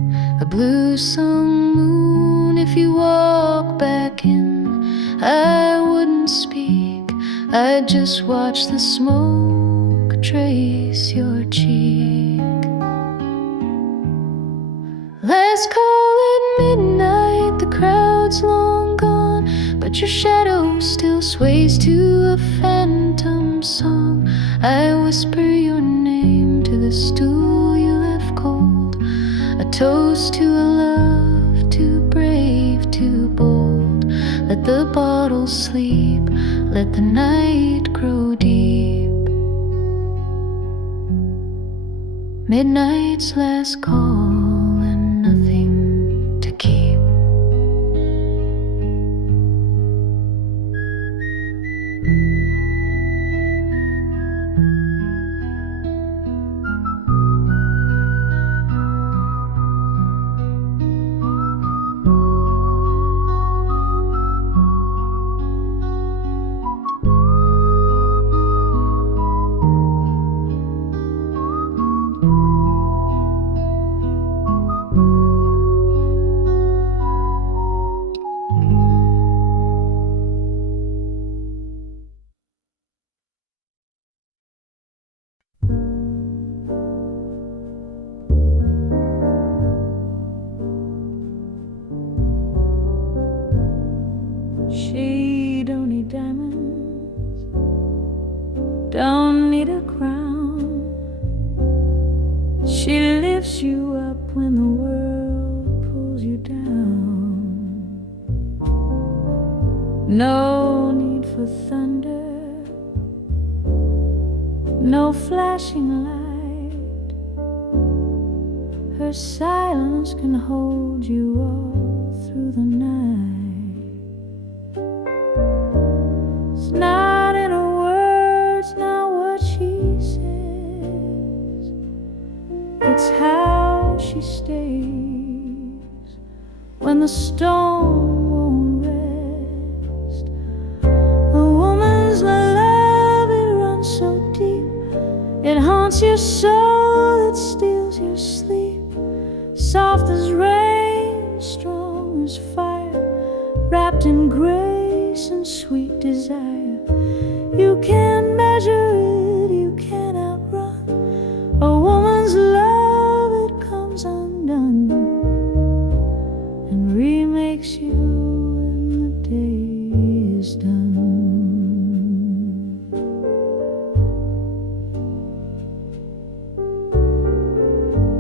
a blue-sung moon. If you walk back in, I wouldn't speak, I'd just watch the smoke trace your cheek. Last call at midnight, the crowd's long gone, but your shadow still sways to a phantom song. I whisper your name to the stool you left cold, a toast to a love too brave, too bold. Let the bottle sleep, let the night grow deep. Midnight's last call and nothing to keep. She don't need diamonds, don't need a crown. She lifts you up when the world pulls you down. No need for thunder, no flashing light. Her silence can hold you all through the night. It's not in her words, not what she says, it's how she stays when the storm won't rest. A woman's love, it runs so deep, it haunts your soul, it steals your sleep. Soft as rain, strong as fire, wrapped in grace and sweet desire. You can't measure it, you can't outrun a woman's love. It comes undone and remakes you when the day is done.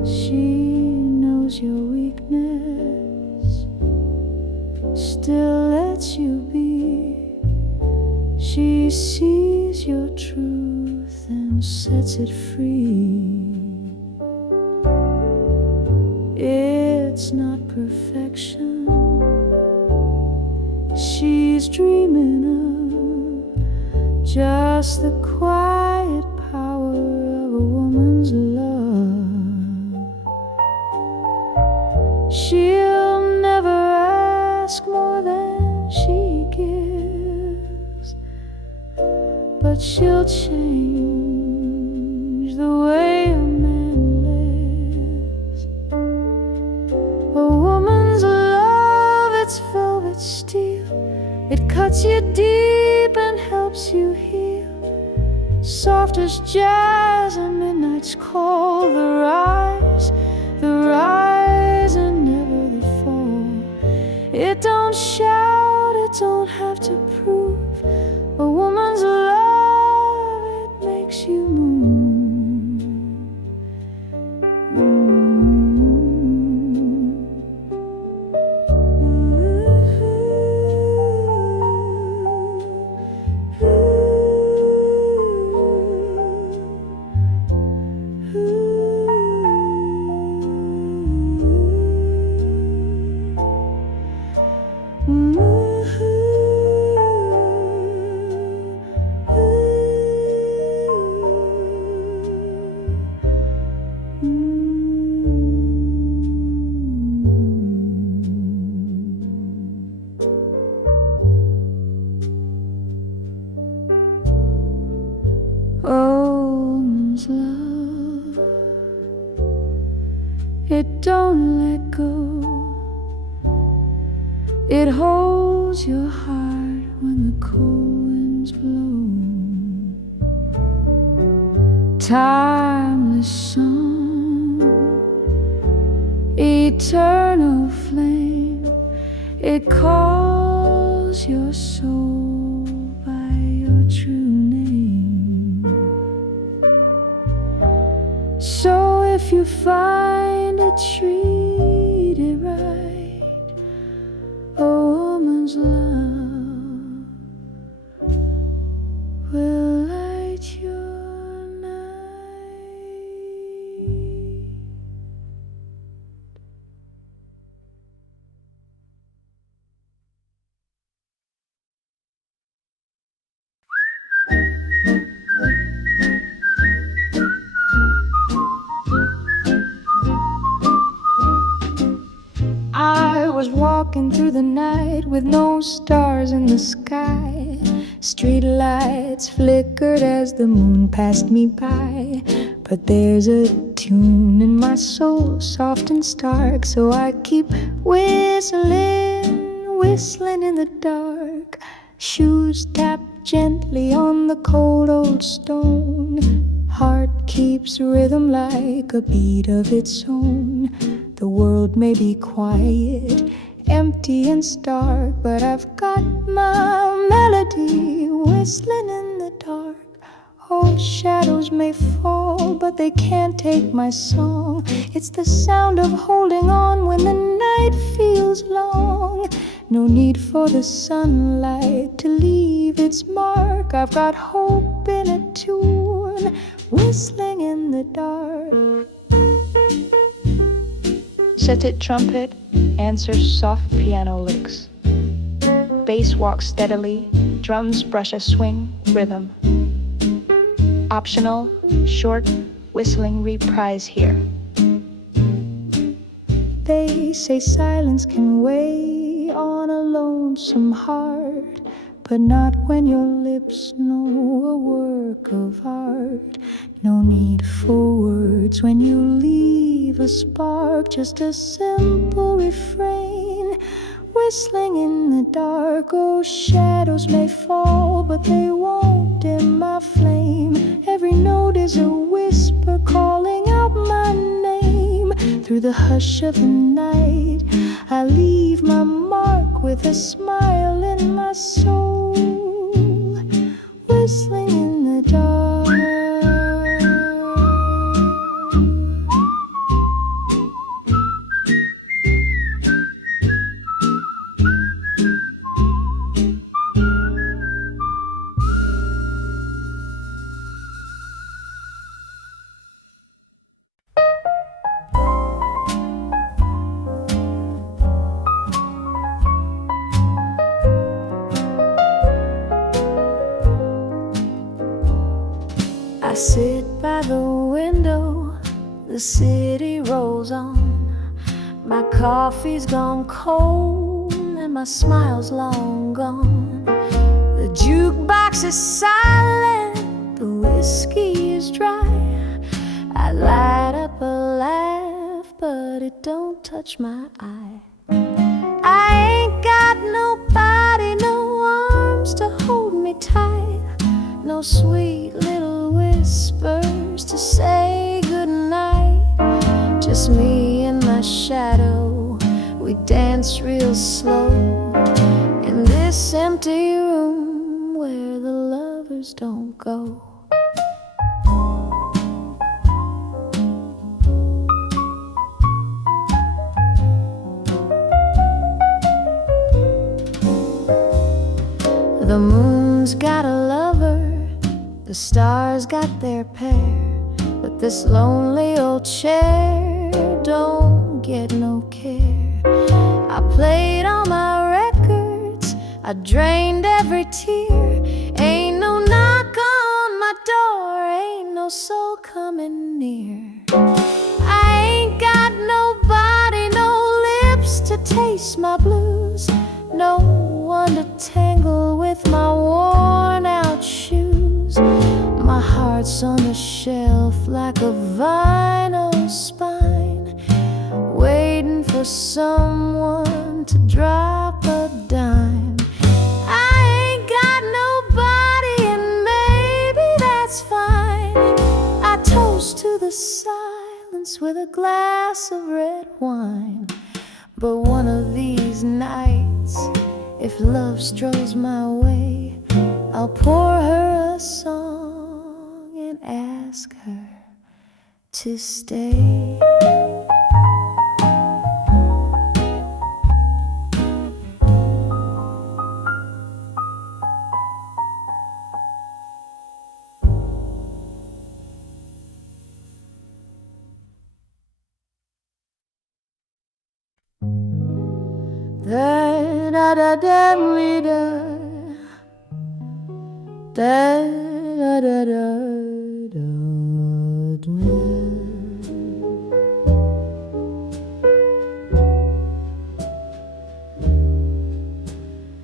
She knows your weakness, still lets you be. She sees your truth and sets it free. It's not perfection she's dreaming of, just the quiet power of a woman's love. She'll never ask more than she gives, but she'll change the way a man lives. A woman's love, it's velvet steel, it cuts you deep and helps you heal. Soft as jazz and midnight's call, the rise and never the fall. It don't shout, it don't have to prove. A woman's love, it makes you move. woman's love, it don't let go. It holds your heart when the cold winds blow. Timeless song, eternal flame, it calls your soul by your true name. So if you find it, treat it right. A woman's love will light your night. I was walking through the night with no stars in the sky. Street lights flickered as the moon passed me by. But there's a tune in my soul, soft and stark, so I keep whistling, whistling in the dark. Shoes tap gently on the cold old stone. Heart keeps rhythm like a beat of its own. The world may be quiet, empty and stark, but I've got my melody whistling in the dark. Oh, shadows may fall, but they can't take my song. It's the sound of holding on when the night feels long. No need for the sunlight to leave its mark. I've got hope in a tune, whistling in the dark. Seted trumpet answers soft piano licks. Bass walks steadily, drums brush a swing rhythm. Optional, short, whistling reprise here. They say silence can weigh on a lonesome heart, but not when your lips know a work of art. No need for words when you leave a spark, just a simple refrain, whistling in the dark. Oh, shadows may fall, but they won't dim my flame. Every note is a whisper calling out my name. Through the hush of the night, I leave my mark with a smile in my soul, whistling in the dark. I sit by the window, the city rolls on. My coffee's gone cold and my smile's long gone. The jukebox is silent, the whiskey is dry. I light up a laugh, but it don't touch my eye. I ain't got nobody, no arms to hold me tight, no sweet little whispers to say goodnight. Just me and my shadow, we dance real slow in this empty room where the lovers don't go. The moon's got a lover, the stars got their pair, but this lonely old chair don't get no care. I played all my records, I drained every tear. Ain't no knock on my door, ain't no soul coming near. I ain't got nobody, no lips to taste my blues, no one to tangle with my worn out shoes. My heart heart's on the shelf like a vinyl spine, waiting for someone to drop a dime. I ain't got nobody, and maybe that's fine. I toast to the silence with a glass of red wine. But one of these nights, if love strolls my way, I'll pour her a song and ask her to stay. Da da da da da da da da da.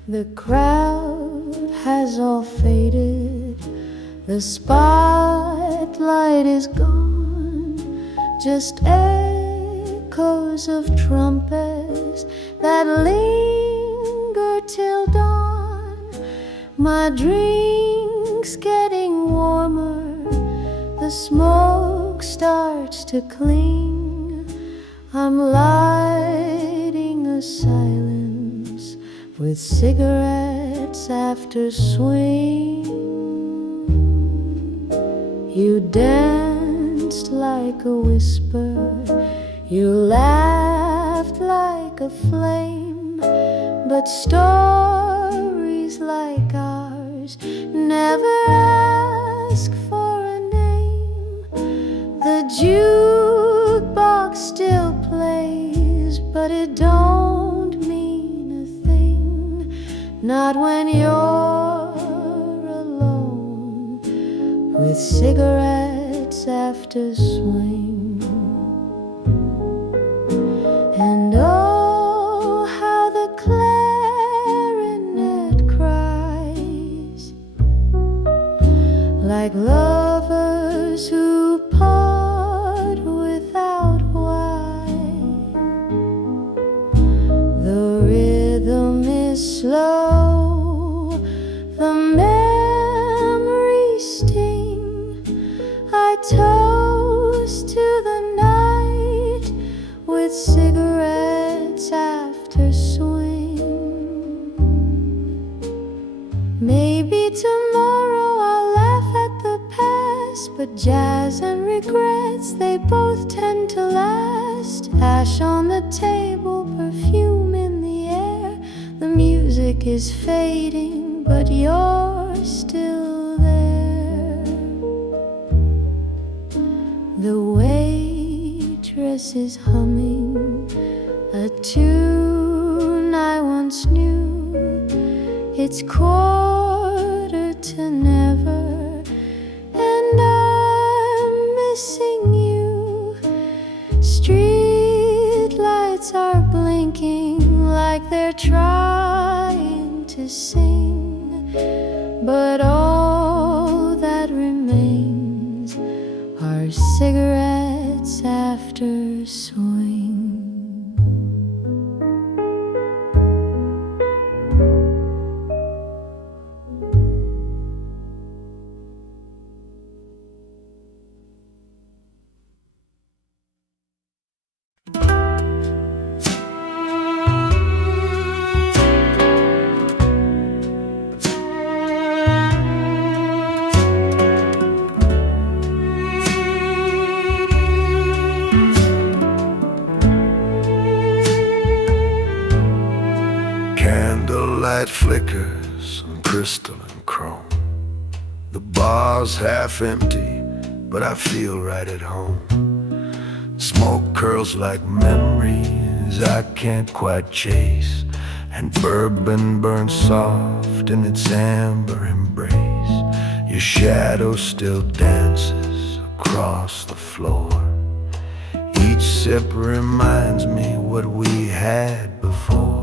The crowd has all faded, the spotlight is gone, just echoes of trumpets that linger till dawn. My drink's getting warmer, the smoke starts to cling. I'm lighting a silence with cigarettes after swing. You danced like a whisper, you laughed like a flame, but stories like ours never ask for a name. The jukebox still plays, but it don't mean a thing, not when you're alone with cigarettes after swing. And oh, how the clarinet cries, like lovers who part without why. The rhythm is slow, the memories sting. I toast to the night with cigarettes after swing. Maybe tomorrow I'll laugh at the past, but jazz and regrets, they both tend to last. Ash on the table, perfume in the air. The music is fading, but you're still there. The waitress is humming a tune I once knew. It's 1:45, and I'm missing you. Street lights are blinking like they're trying to sing, but all that remains are cigarettes after swing. Candlelight flickers on crystal and chrome. The bar's half empty, but I feel right at home. Smoke curls like memories I can't quite chase, and bourbon burns soft in its amber embrace. Your shadow still dances across the floor. Each sip reminds me what we had before.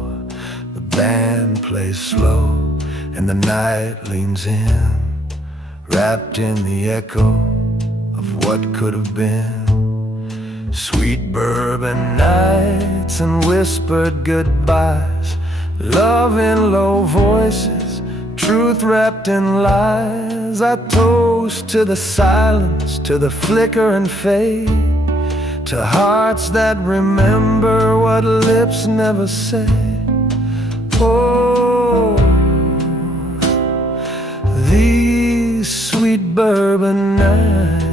The band plays slow and the night leans in, wrapped in the echo of what could have been. Sweet bourbon nights and whispered goodbyes, love in low voices, truth wrapped in lies. I toast to the silence, to the flicker and fade, to hearts that remember what lips never say. Oh, these sweet bourbon nights,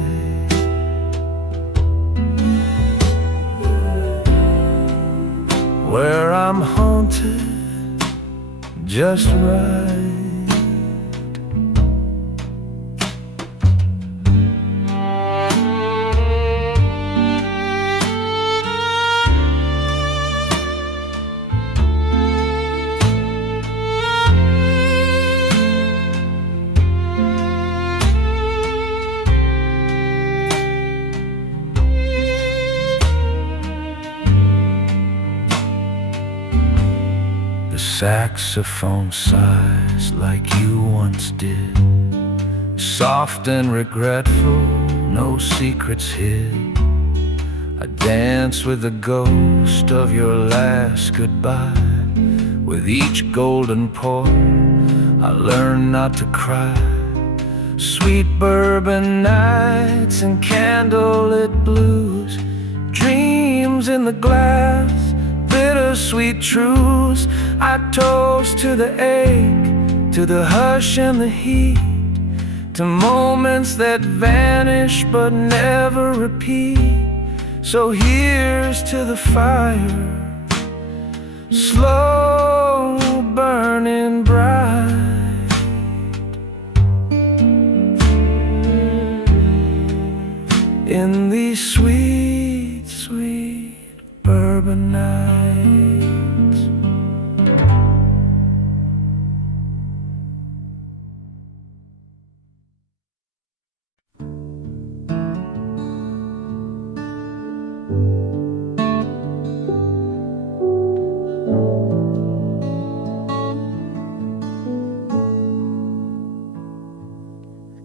where I'm haunted just right. Saxophone sighs like you once did, soft and regretful, no secrets hid. I dance with the ghost of your last goodbye. With each golden pour, I learn not to cry. Sweet bourbon nights and candlelit blues, dreams in the glass, bittersweet truths. I toast to the ache, to the hush and the heat, to moments that vanish but never repeat. So here's to the fire, slow burning bright, in these sweet, sweet bourbon nights.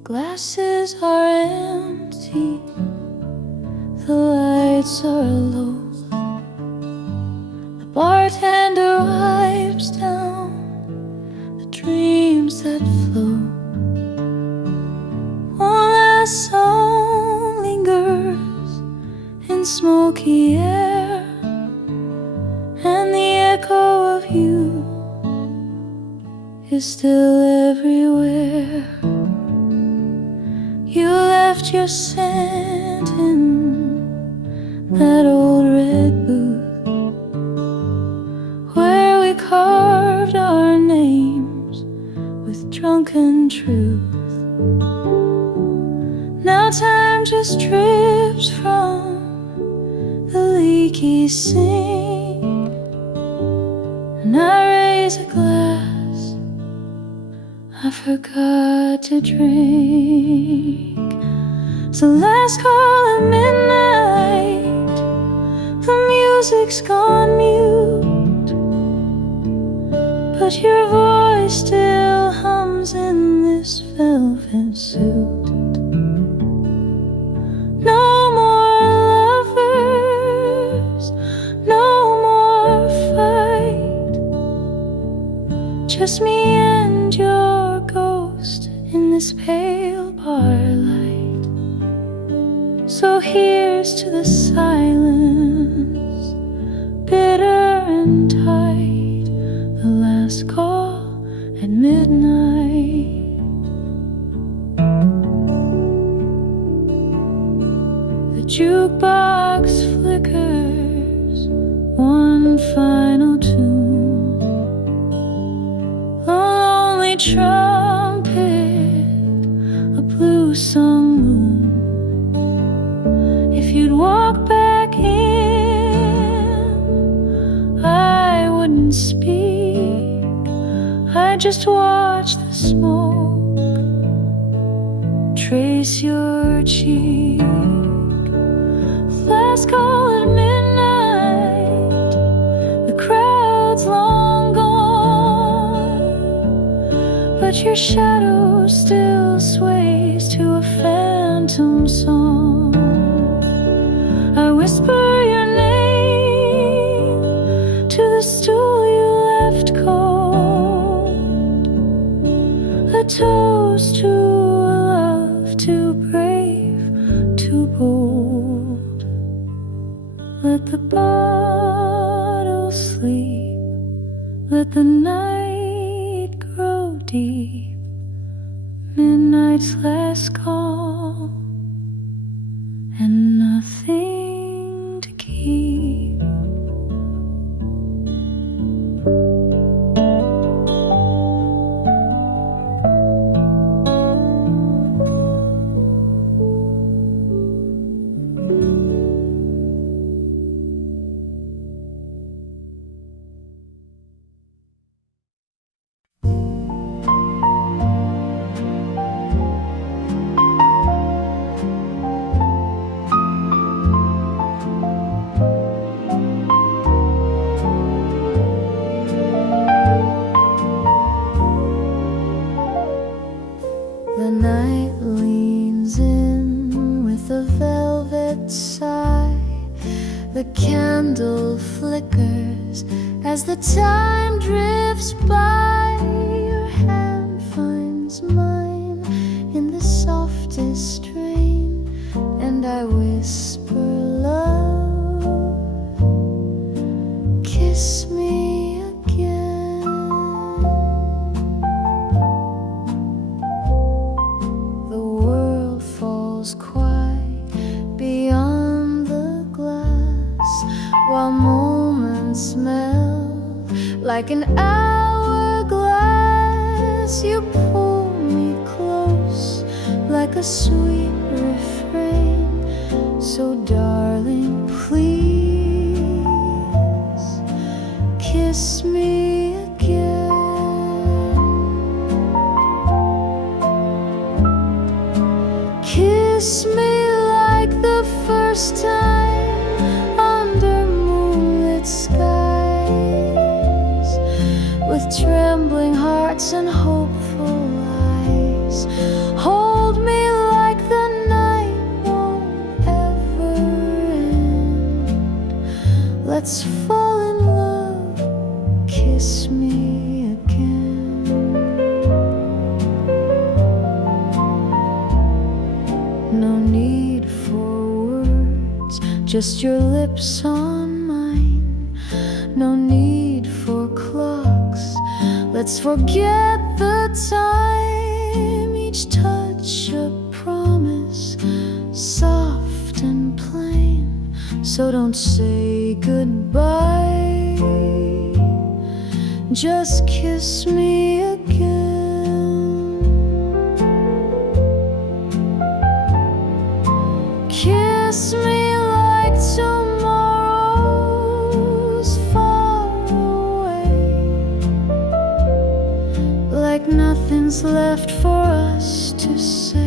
Glasses are empty, the lights are low. The bartender wipes down the dreams that flow. One last song lingers in smoky air, and the echo of you is still everywhere. You left your scent in that old red booth where we carved our names with drunken truth. Now time just drips from the leaky sink, and I raise a glass I forgot to drink. It's the last call at midnight, the music's gone mute, but your voice still hums in this velvet suit. No more lovers, no more fight, just me and your ghost in this pale bar light. So here's to the silence, bitter and tight, the last call at midnight. The jukebox flickers one final tune, a lonely trumpet, a blue song moon. If you'd walk back in, I wouldn't speak, I'd just watch the smoke trace your cheek. Last call at midnight, the crowd's long gone, but your shadow still sways phantom song. I whisper your name to the stool you left cold, a toast to a love too brave, too bold. Let the bottle sleep, let the night grow deep, midnight's last call, and nothing to keep. The night leans in with a velvet sigh. The candle flickers as the time drifts by. Your hand finds mine in the softest strain, and I whisper, love, kiss me again. The world falls quiet beyond the glass, while moments melt like an hourglass. You pull me close like a sweet refrain. So darling, please kiss me again. Kiss me like the first time under moonlit skies, with trembling hearts and hopeful eyes. Hold me like the night won't ever end. Let's fall in love, kiss me again. No need for words, just your lips on mine. No need for clocks, let's forget the time. Each touch a promise, soft and plain. So don't say goodbye, just kiss me again. Kiss me like tomorrow's far away, like nothing's left for us to say.